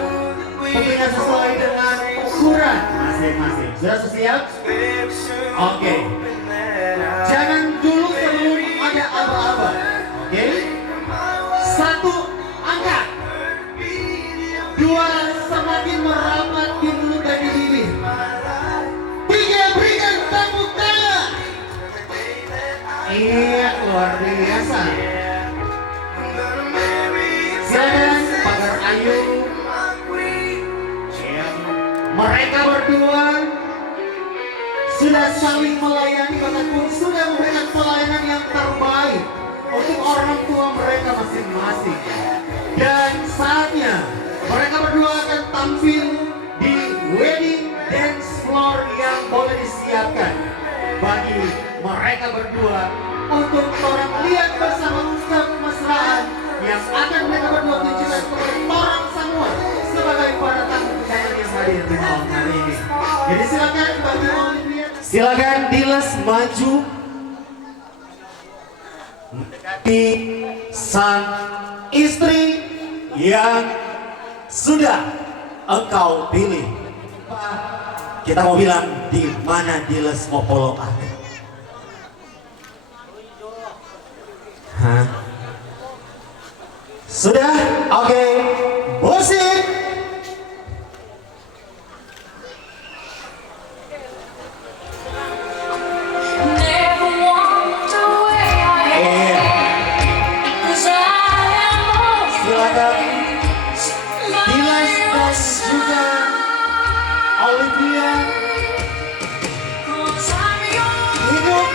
tentunya sesuai dengan ukuran masing-masing. Sudah siap? Oke. Jangan dulu sebelum ada aba-aba. Oke? 1 angkat. 2 semakin merapat di mulut dan di bibir. 3 berikan tepuk tangan. Iya, luar biasa. Silakan Pagar Ayu. Mereka berdua sudah saling melayani, bahkan pun sudah memberikan pelayanan yang terbaik untuk orang tua mereka masing-masing. Dan saatnya mereka berdua akan tampil di wedding dance floor yang boleh disiapkan bagi mereka berdua untuk orang lihat bersama ucap kemesraan yang akan mereka berdua tunjukkan kepada orang semua sebagai para tamu undangan yang hadir di malam hari ini. Jadi silakan bagi Olivia, silakan Diles maju mendekati sang istri yang sudah engkau pilih. Kita mau bilang di mana Diles mau follow up? Hah? Sudah? Oke. Musik. Silakan Diles dan juga Olivia. Hidup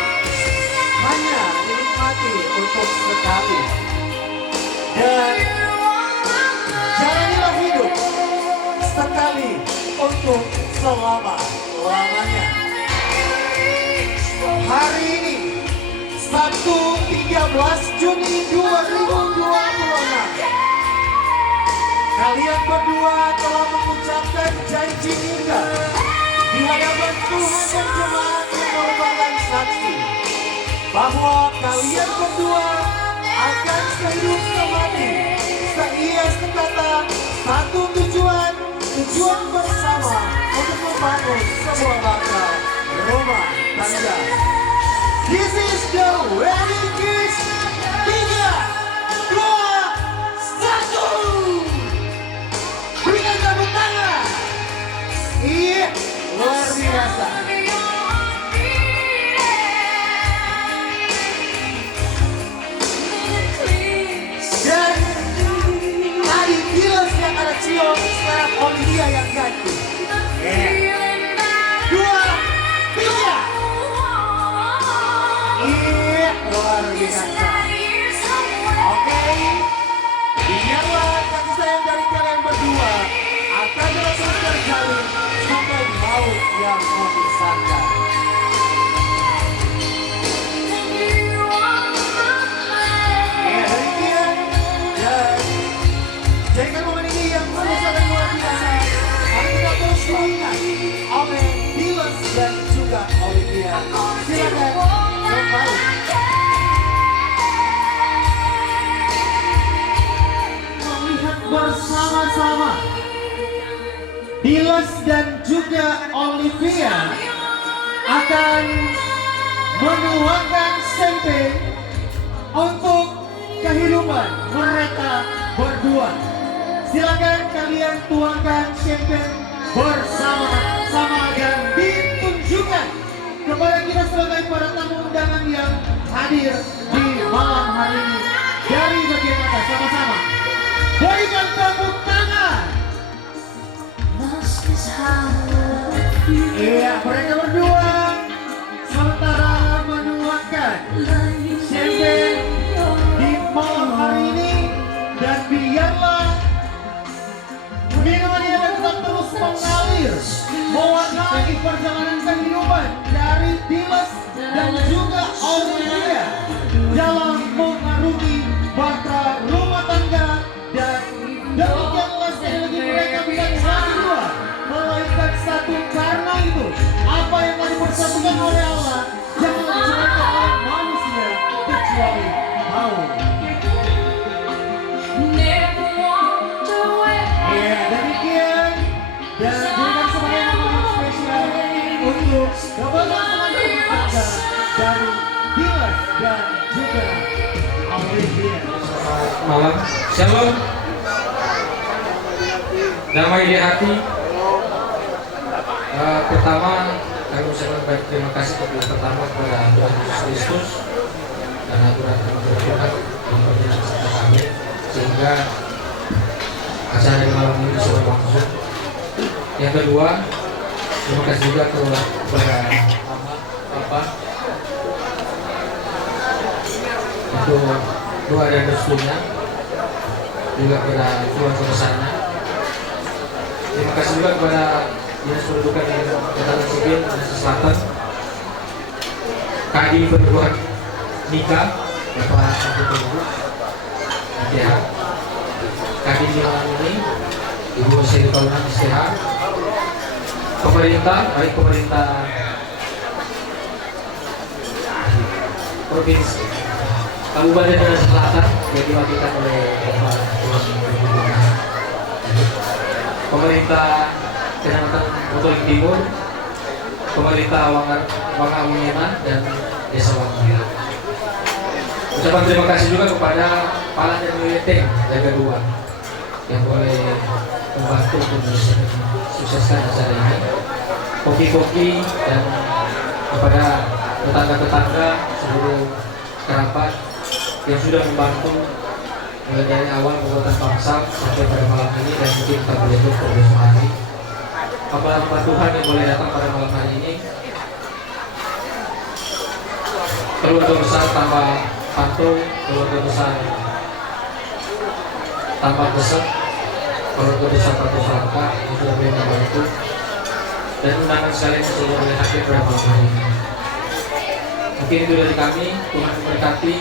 hanya dinikmati untuk sekali. Dan jalanilah hidup sekali untuk selama-lamanya. Hari ini Sabtu 13 Juni 2026, kalian berdua telah mengucapkan janji nikah di hadapan Tuhan dan jemaat yang merupakan saksi bahwa kalian berdua akan sehidup semati seia sekata satu tujuan bersama untuk membangun sebuah bangsa rumah tangga. This is the wedding kiss. 3, 2, 1. Berikan tepuk tangan. Iya, luar biasa. Dan tadi Diles yang ada cium, sekarang Olivia yang ganti. 2, 3. Iya, luar biasa. Oke, biarlah kasih sayang dari kalian berdua akan terus terjalin sampai maut yang memisahkan. Jadikan momen ini yang spesial dan luar biasa. Mari kita terus diingat oleh Diles dan juga Olivia. Silakan kembali. Melihat bersama-sama Diles dan juga Olivia akan menuangkan champagne untuk kehidupan mereka berdua. Silakan kalian tuangkan champagne bersama-sama dan ditunjukkan kepada kita sebagai para tamu undangan yang hadir di malam hari ini. Dari bagian atas sama-sama berikan tepuk tangan. Iya, mereka berdua sementara menuangkan champagne di malam hari ini, dan biarlah minuman yang tetap terus mengalir mewarnai perjalanan kehidupan dari Dimas dan juga Olivia dalam mengarungi bahtera rumah tangga. Dan demikianlah sekali lagi mereka bukan satu dua, melainkan satu. Karena itu apa yang telah dipersatukan oleh Allah jangan diceraikan oleh manusia kecuali mau. Ya, demikian. Dan berikan sebagai momen spesial untuk kebersamaan kita dari Dimas dan juga Olivia. Malam, shalom, damai di hati. Pertama, kami ucapkan baik terima kasih pertama kepada Tuhan Yesus Kristus karena Tuhan Tuhan memperkenalkan serta kami sehingga acara di malam ini bisa berlangsung. Yang kedua, terima kasih juga kepada Mama, Papa untuk doa dan restunya, juga kepada keluarga besarnya. Terima kasih juga kepada Dinas Pendudukan dan Catatan Sipil Indonesia Selatan, Kadin Pendudukan Nikah, Bapak Menteri Penduduk, NTH, Kadin di malam ini, Ibu Seri Kaunan STH, pemerintah, baik pemerintah provinsi, Kabupaten dan Selatan yang diwakilkan oleh Bapak pemerintah Kecamatan Motoling Timur, pemerintah Wangamunina dan Desa Wangi. Ucapan terima kasih juga kepada Pala dan Wileteng Jaga Dua yang boleh membantu untuk sukseskan acara ini. Kopi-kopi dan kepada tetangga-tetangga seluruh kerabat yang sudah membantu mulai dari awal pembuatan bangsal sampai pada malam ini, dan mungkin kita boleh tutup besok hari. Hamba Tuhan yang boleh datang pada malam hari ini, keluarga besar tambah Panto, keluarga besar tambah Besar, keluarga besar Panto Salaka yang sudah boleh membantu, dan undangan sekalian yang sudah boleh hadir pada malam hari ini. Mungkin itu dari kami. Tuhan memberkati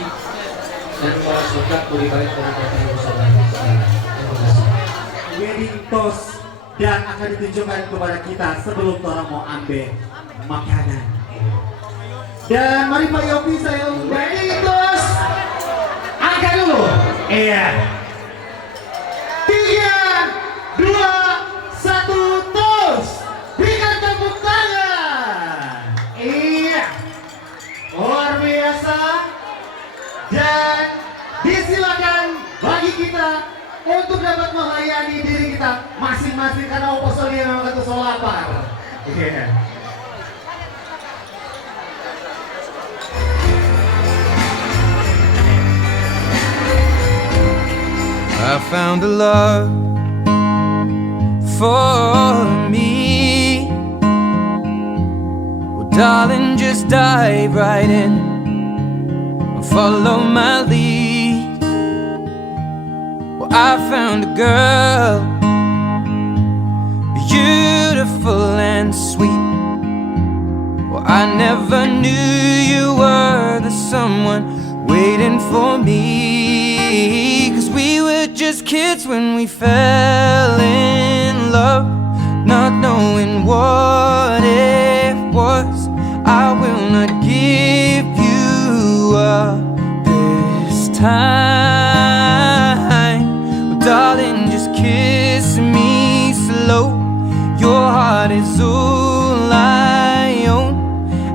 dan membalas berkat budi baik dari Bapak Ibu Saudara. Terima kasih. Wedding toast dan akan ditunjukkan kepada kita sebelum orang mau ambil makanan. Dan mari Pak Yopi, saya wedding toast. Angkat dulu. Iya. 3, 2, 1, toast. Berikan tepuk tangan. Iya. Luar biasa. Dan disilakan bagi kita untuk dapat melayani diri kita masing-masing karena oposol dia memang kata soal lapar. Yeah. I found a love for me. Well, darling, just dive right in and follow my lead. I found a girl, beautiful and sweet. Well, I never knew you were the someone waiting for me. 'Cause we were just kids when we fell in love, not knowing what it was. I will not give you up this time. Darling, just kiss me slow. Your heart is all I own,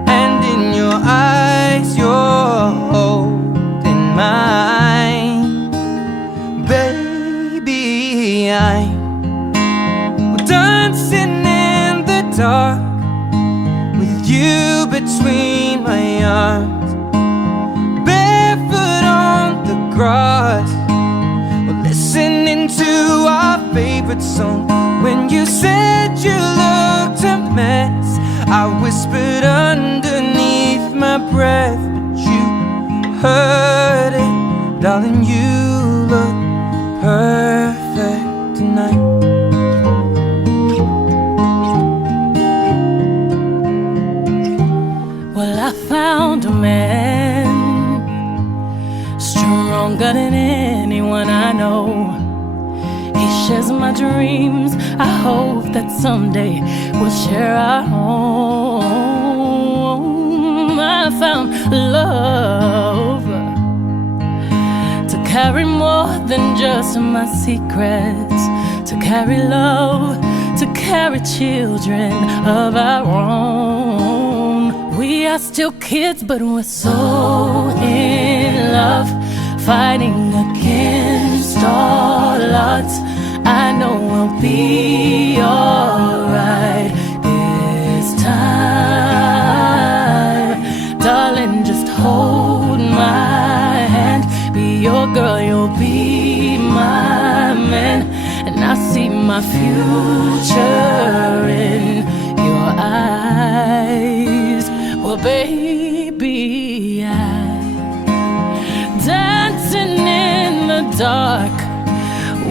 and in your eyes you're holding mine. Baby, I'm dancing in the dark with you between my arms, barefoot on the grass, listening to our favorite song. When you said you looked a mess. I whispered underneath my breath, but you heard it. Darling, you look perfect tonight. Well, I found a man stronger than anyone I know. He shares my dreams. I hope that someday we'll share our home. I found love to carry more than just my secrets, to carry love, to carry children of our own. We are still kids, but we're so in love, fighting against all odds. I know we'll be alright this time. Darling, just hold my hand. Be your girl, you'll be my man. And I see my future in your eyes. Well, baby, I'm dancing in the dark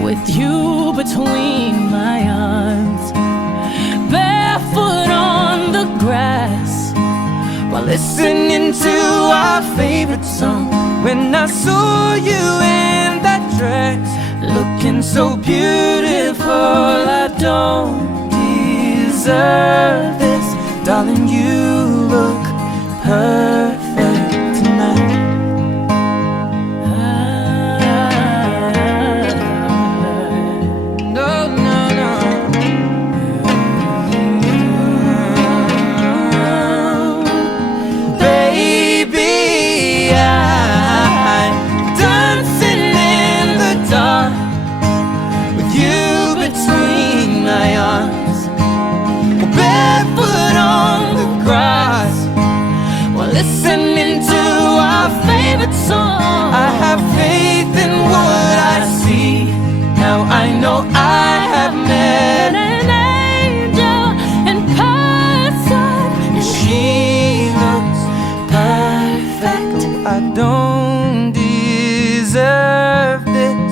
with you between my arms, barefoot on the grass while listening to our favorite song. When I saw you in that dress, looking so beautiful, I don't deserve this. Darling, you look perfect tonight. I have faith in what I see. Now I know I have met an angel in person, and she looks perfect. I don't deserve this.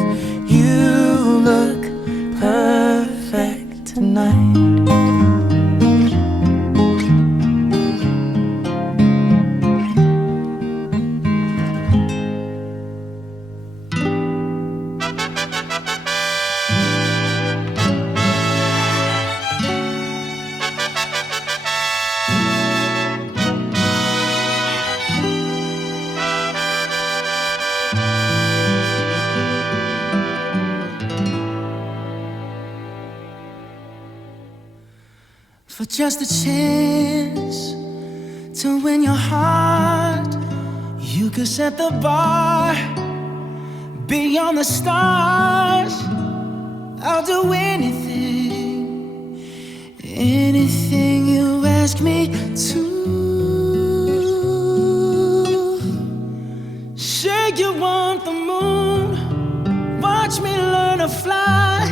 You look perfect tonight. For just a chance to win your heart, you could set the bar beyond the stars. I'll do anything, anything you ask me to. Say you want the moon, watch me learn to fly.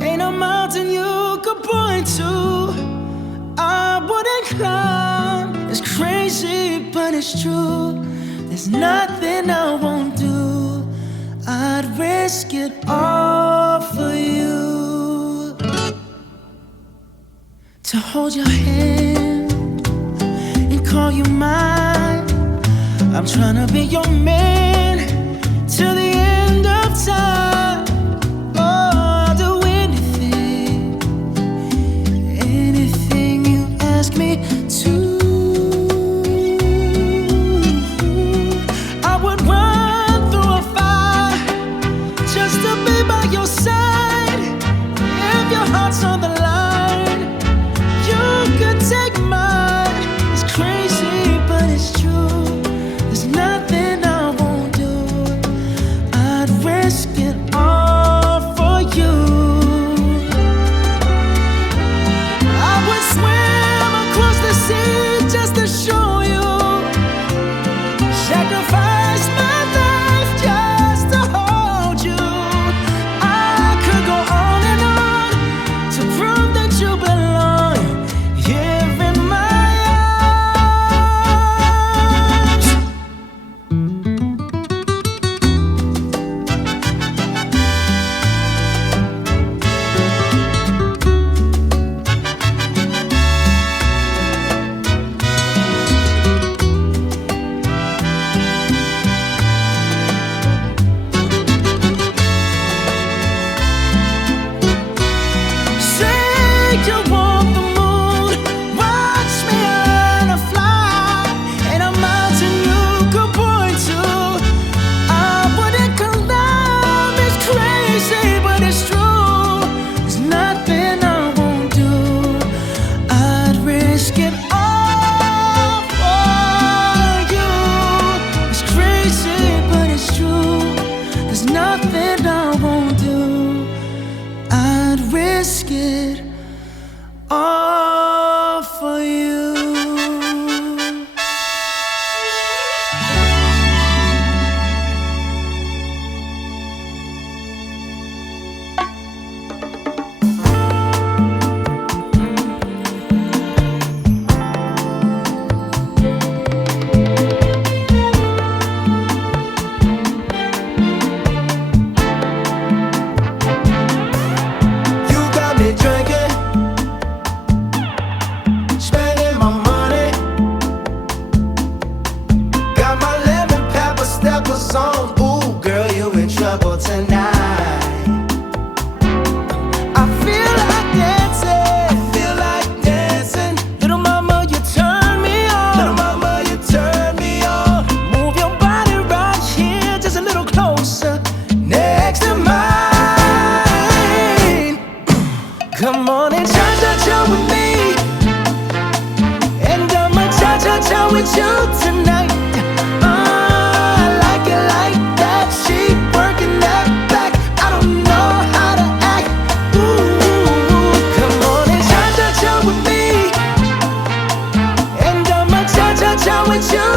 Ain't a mountain you could point to I wouldn't climb. It's crazy, but it's true. There's nothing I won't do. I'd risk it all for you. To hold your hand and call you mine. I'm trying to be your man till the end of time. Me too. I would run through a fire just to be by your side. If your heart's on the line, you could take mine. It's crazy, but it's true. There's nothing I won't do. with you tonight. I like it like that. She working that back. I don't know how to act. Ooh, come on and cha-cha-cha with me, and I'ma cha-cha-cha with you.